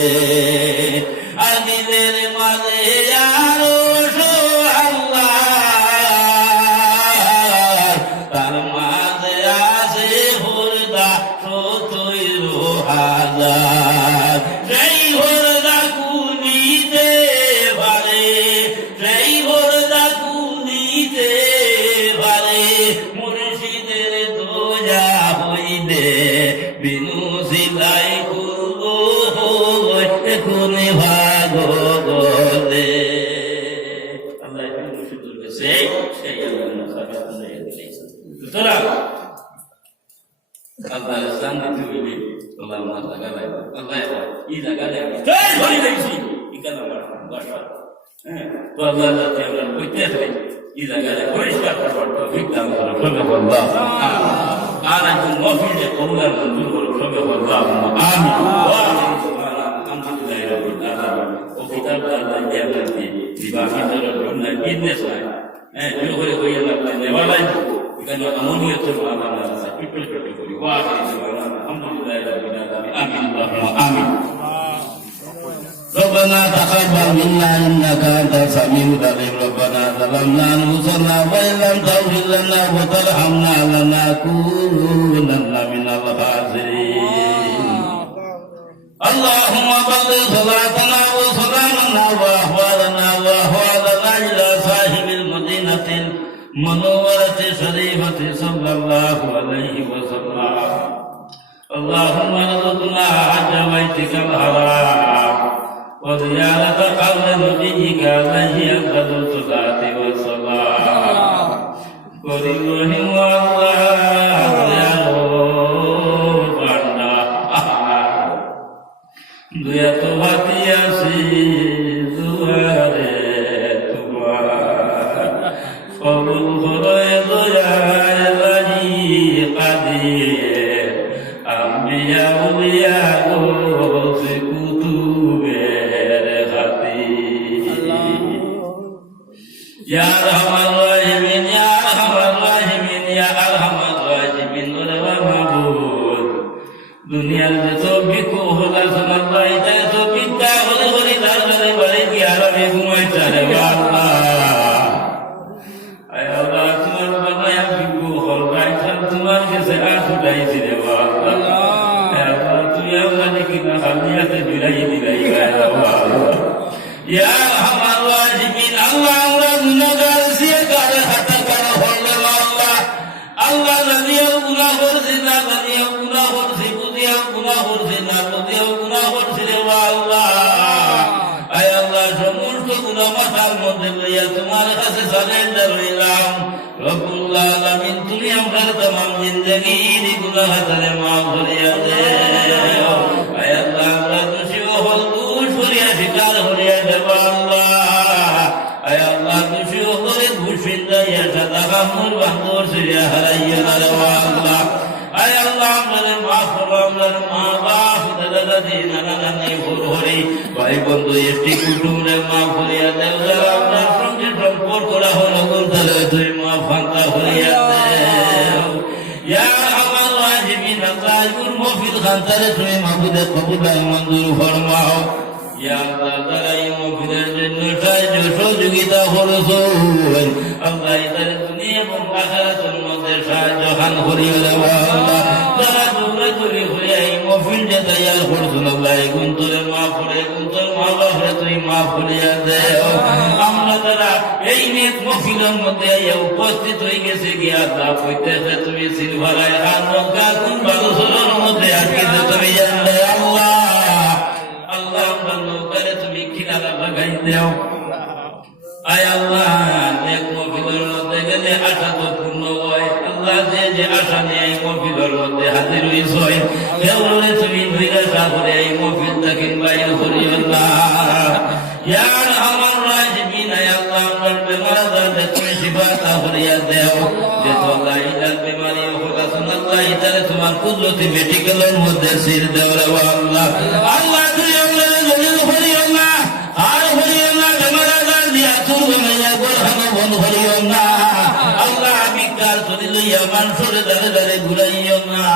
adiler maze yaro sho Allah tar maze ase hurda so toiro hazar jai hurda kunite vale jai hurda kunite vale murshidere doja hoide binu silai kulbo kune bhagole Allah itu murshidul kesay saya yang sabit sudah Allah sang itu ini Allah mengatakan Allah ini segala jai hari ini ikan Allah bahasa to Allah taala kuitnya ini segala beriskat berfirman Allah ana itu mafil Quran menurut Allah amin wa alhamdulillah rabbil alamin kita Allah yang di bawah dalam ini saya yo yang wala ikan amoni itu Allah people wa alhamdulillah rabbil alamin amin Allahumma amin ربنا تقبل منا انك انت السميع العليم ربنا ظلمنا انفسنا وان لم تغفر لنا وترحمنا لنكونن من الخاسرين اللهم بلغ صلاتنا وسلامنا واحوالنا واحوالنا الى صاحب المدينه المنوره الشريفه صلى الله عليه وسلم اللهم ارزقنا حج بيتك الحرام وزيارة قبر نبيك عليه أفضل الصلاة والسلام قريب رحم الله يا رب দুয়া তো ভাতিয়াছি দুয়ারে তোমার কবুল করে দয়ায় লাগি কাঁদিয়ে আম্বিয়া উলিয়া গোসে কুতুবের খাতি ইয়া রহমান রহিম ইয়া রহমান ঘুমাইতে রে আল্লাহ আয় আল্লাহ তোমার বানায় বিগু হল রাইতার তোমার কাছে আস উঠাইছি রে আল্লাহ আয় আল্লাহ তুই আমাকে কি না খালিয়াতে বিলাই দিলাই আল্লাহ ইয়া আমার ওয়াজিবিন আল্লাহ আমরা গুনাহগার সিয়াকার হাতা করা হল আল্লাহ আল্লাহ রাজিয়া গুনাহ করছি না রাজিয়া গুনাহ করছি বুঝিয়া গুনাহ করছি না বুঝিয়া গুনাহ করছি রে আল্লাহ আয় আল্লাহ সমস্ত গুনাহ মাথার মধ্যে লইয়া তোমার কাছে সারেন্ডার হইলাম রব্বুল আলামিন তুমি আমার तमाम জিন্দেগীর গুনাহ হাজারে মাফ করিয়া দাও আয় আল্লাহ আমরা দোষী হল দোষ করিয়া স্বীকার করিয়া দেব আল্লাহ আয় আল্লাহ দোষী হলে ঘুষ ফিন্দাইয়া সাদা কামড় বান্দর সিরিয়া হারাইয়া রে আল্লাহ আয় আল্লাহ আমাদের মাফ করো আমাদের মা বাপ দাদা দাদি নানা নানি ভোর হরি ভাই বন্ধু এসটি কুটুমরে মাফ করিয়া দেও যারা আপনার সঙ্গে সম্পর্ক রাখো নগর তাহলে তুই মাফ ফান্তা করিয়া দেও ইয়া আমার ওয়াজিবিন আল্লাহ গুর মফিল খান্তারে তুমি মাহবুদে কবুলায় মঞ্জুর ফরমাও ইয়া আল্লাহ যারা এই মফিলের জন্য সাহায্য সহযোগিতা করেছেন আল্লাহ এদের দুনিয়া এবং আখিরাতের মধ্যে সাহায্য খান করিয়া দেও আল্লাহ যারা দৌড়াদৌড়ি করিয়া এই মফিলটা তৈয়ার করছেন আল্লাহ এই গুন্তরে মাফ করে গুন্তর মা বাপরে তুই মাফ করিয়া দেও আমরা যারা এই নেক মফিলের মধ্যে উপস্থিত হয়ে গেছে গিয়া তা হইতেছে তুমি সিলভারায় খান মক্কা কোন ভালো সোনার মধ্যে আটকেছে তুমি জানলে আল্লাহ আল্লাহ আমরা নৌকারে তুমি কিনারা লাগাই দেও আয় আল্লাহ নেক মফিলের মধ্যে গেলে আশা তো পূর্ণ হয় আল্লাহ যে আশা নিয়ে এই মফিলের মধ্যে হাজির হইছই কেবলে তুমি নিরাশা করে এই মফিল থেকে বাইর করিও না ইয়া আমার রাজিবিন আয় আল্লাহ আমার বেমার আজারকে তুমি শিফা তা করিয়া দেও যে আল্লাহ ইলার বেমারি হলাসন আল্লাহ ইতারে তোমার কুদরতি মেডিকেলের মধ্যে সির দেও রে আল্লাহ আল্লাহ তুই আমাদের জলিল করিও না আর করিও না বেমার আজার দিয়া তুই মাইয়া গোরহান বন করিও না আল্লাহ আমি কার চলি লইয়া মানুষরে দাঁড়ে দাঁড়ে ঘুরাইও না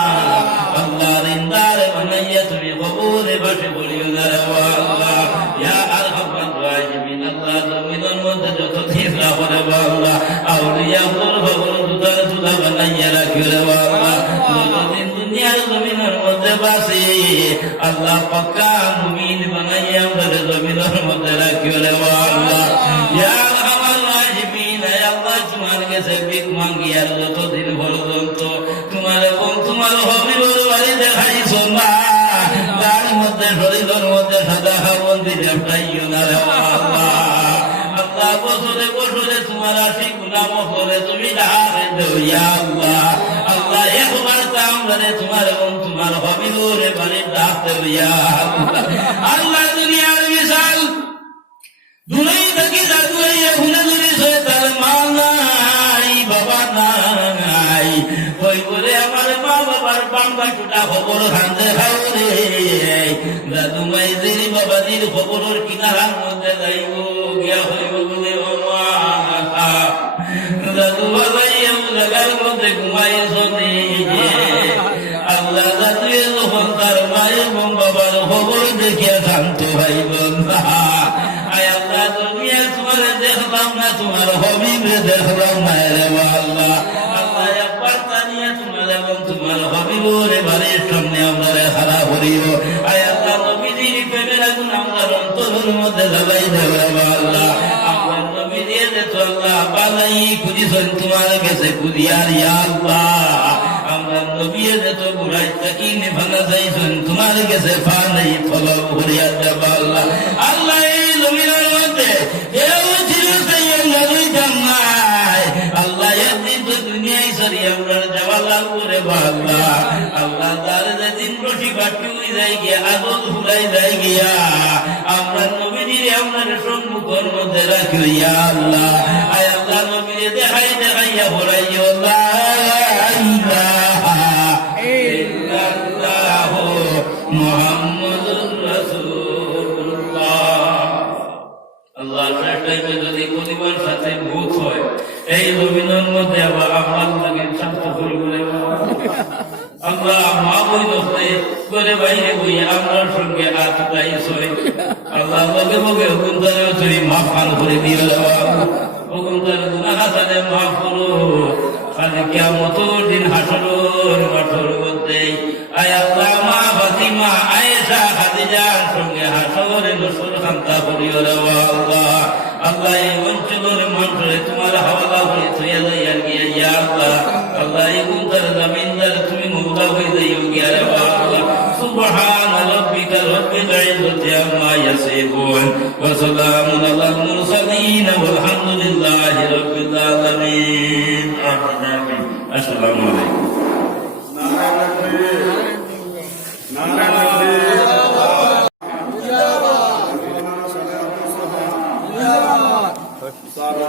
আল্লাহ রিন্দারে বানাইয়া তুমি কবরে বসে বলিও না রে আল্লাহ ইয়া আরহামার রাহিমিন আল্লাহ জমিনের মধ্যে যত থিসরা করে আল্লাহ আউলিয়া ফুল খবর দুধা বানাইয়া রাখিও রে আল্লাহ যতদিন দুনিয়ার জমিনের মধ্যে বাসি আল্লাহ পাক্কা মুমিন বানাইয়া আমাদের জমিনের মধ্যে রাখিও রে আল্লাহ ইয়া আরহামার রাহিমিন আল্লাহ তোমার কাছে ভিক মাঙ্গি আর যতদিন পর্যন্ত তোমার এবং তোমার হবিবর বাড়ি দেখাইছো না তার মধ্যে শরীরের মধ্যে সাদা খাবন দিতে পাইও না রে আল্লাহ আল্লাহ বছরে বছরে তোমার আশি গুনাহ করে তুমি ডাকে দেও ইয়া আল্লাহ আল্লাহ একবার তা আমরা তোমার এবং তোমার হবিবর বাড়ি ডাকতে ইয়া আল্লাহ আল্লাহ দুনিয়ার মিসাল দুলাই থাকি জাদু হইয়া গুনাহ করে শয়তান মাল নাই বাবা নাই কই বলে আমার মা বাবার বাংলা টুটা খবর খান্দে খাও রে দাদু মাইজির বাবাজির খবরের কিনারার মধ্যে যাইব গিয়া হইব বলে ও মা দাদু বাবাই জায়গার মধ্যে ঘুমাইছ নে আল্লাহ দাদু যখন তার মায়ের এবং বাবার খবর দেখিয়া শান্ত হইব না আয় আল্লাহ দুনিয়া তোমার দেখলাম না তোমার হবিবে দেখলাম না রে আল্লাহ আল্লাহ একবার তানিয়া তোমার এবং তোমার হবিবরে বাড়ির সামনে আমরা খারাপ করিও আয় আল্লাহ নবীজির প্রেমের আগুন আমার অন্তরের মধ্যে জ্বালাই দেব আল্লাহ আমার নবী দিয়ে তো আল্লাহ পালাই খুঁজিছেন তোমার কাছে খুঁজিয়ার ইয়া আল্লাহ আমরা নবী তো বুড়াই থাকি ভাঙা যাইছেন তোমার কাছে ফানাই ফলো করিয়া দেব আল্লাহ আল্লাহ এই জমিনের মধ্যে কেউ ছিল সেই নবী জামাই আল্লাহ একদিন তো দুনিয়ায় সরি আমরা যাওয়া লাগবো রে আল্লাহ আল্লাহ তার যেদিন রশি বাটি হয়ে যায় গিয়া আদল ফুলাই যায় গিয়া আমরা নবীর আমরা সম্মুখের মধ্যে রাখি ইয়া আল্লাহ আয় আল্লাহ নবীরে দেখাইয়া ভরাইও লা ইলাহা ইল্লাল্লাহ মুহাম্মাদুর রাসূলুল্লাহ আল্লাহ টাইমে যদি পরিবার সাথে ভূত হয় এই জমিনের মধ্যে আবার আমার লাগে শান্ত করে বলে আল্লাহ মা বই দোস্তে করে বাইরে বই আমরার সঙ্গে আত্মাই সই আল্লাহ লগে লগে হুকুম তারে চুরি মাফ খান করে দিও হুকুম তার গুনাহ তারে মাফ করো খালি কিয়ামতের দিন হাসরের মাঠের মধ্যে আয় আল্লাহ মা ফাতিমা আয়েশা খাদিজার সঙ্গে হাসরের নসর খান্তা করিও রে আল্লাহ আল্লাহ এই অঞ্চলের মানুষরে তোমার হাওলা হয়ে থইয়া যাইয়া গিয়া ইয়া আল্লাহ আল্লাহ এই গুনতার জামিনদার তুমি মৌলা হয়ে যাইও গিয়া রে আল্লাহ সুবহান রাব্বিকা রাব্বিল ইজ্জাতি আম্মা ইয়াসিফুন ওয়া সালামুন আলাল মুরসালিন ওয়ালহামদুলিল্লাহি রাব্বিল আলামিন আমিন আসসালামু আলাইকুম Sarı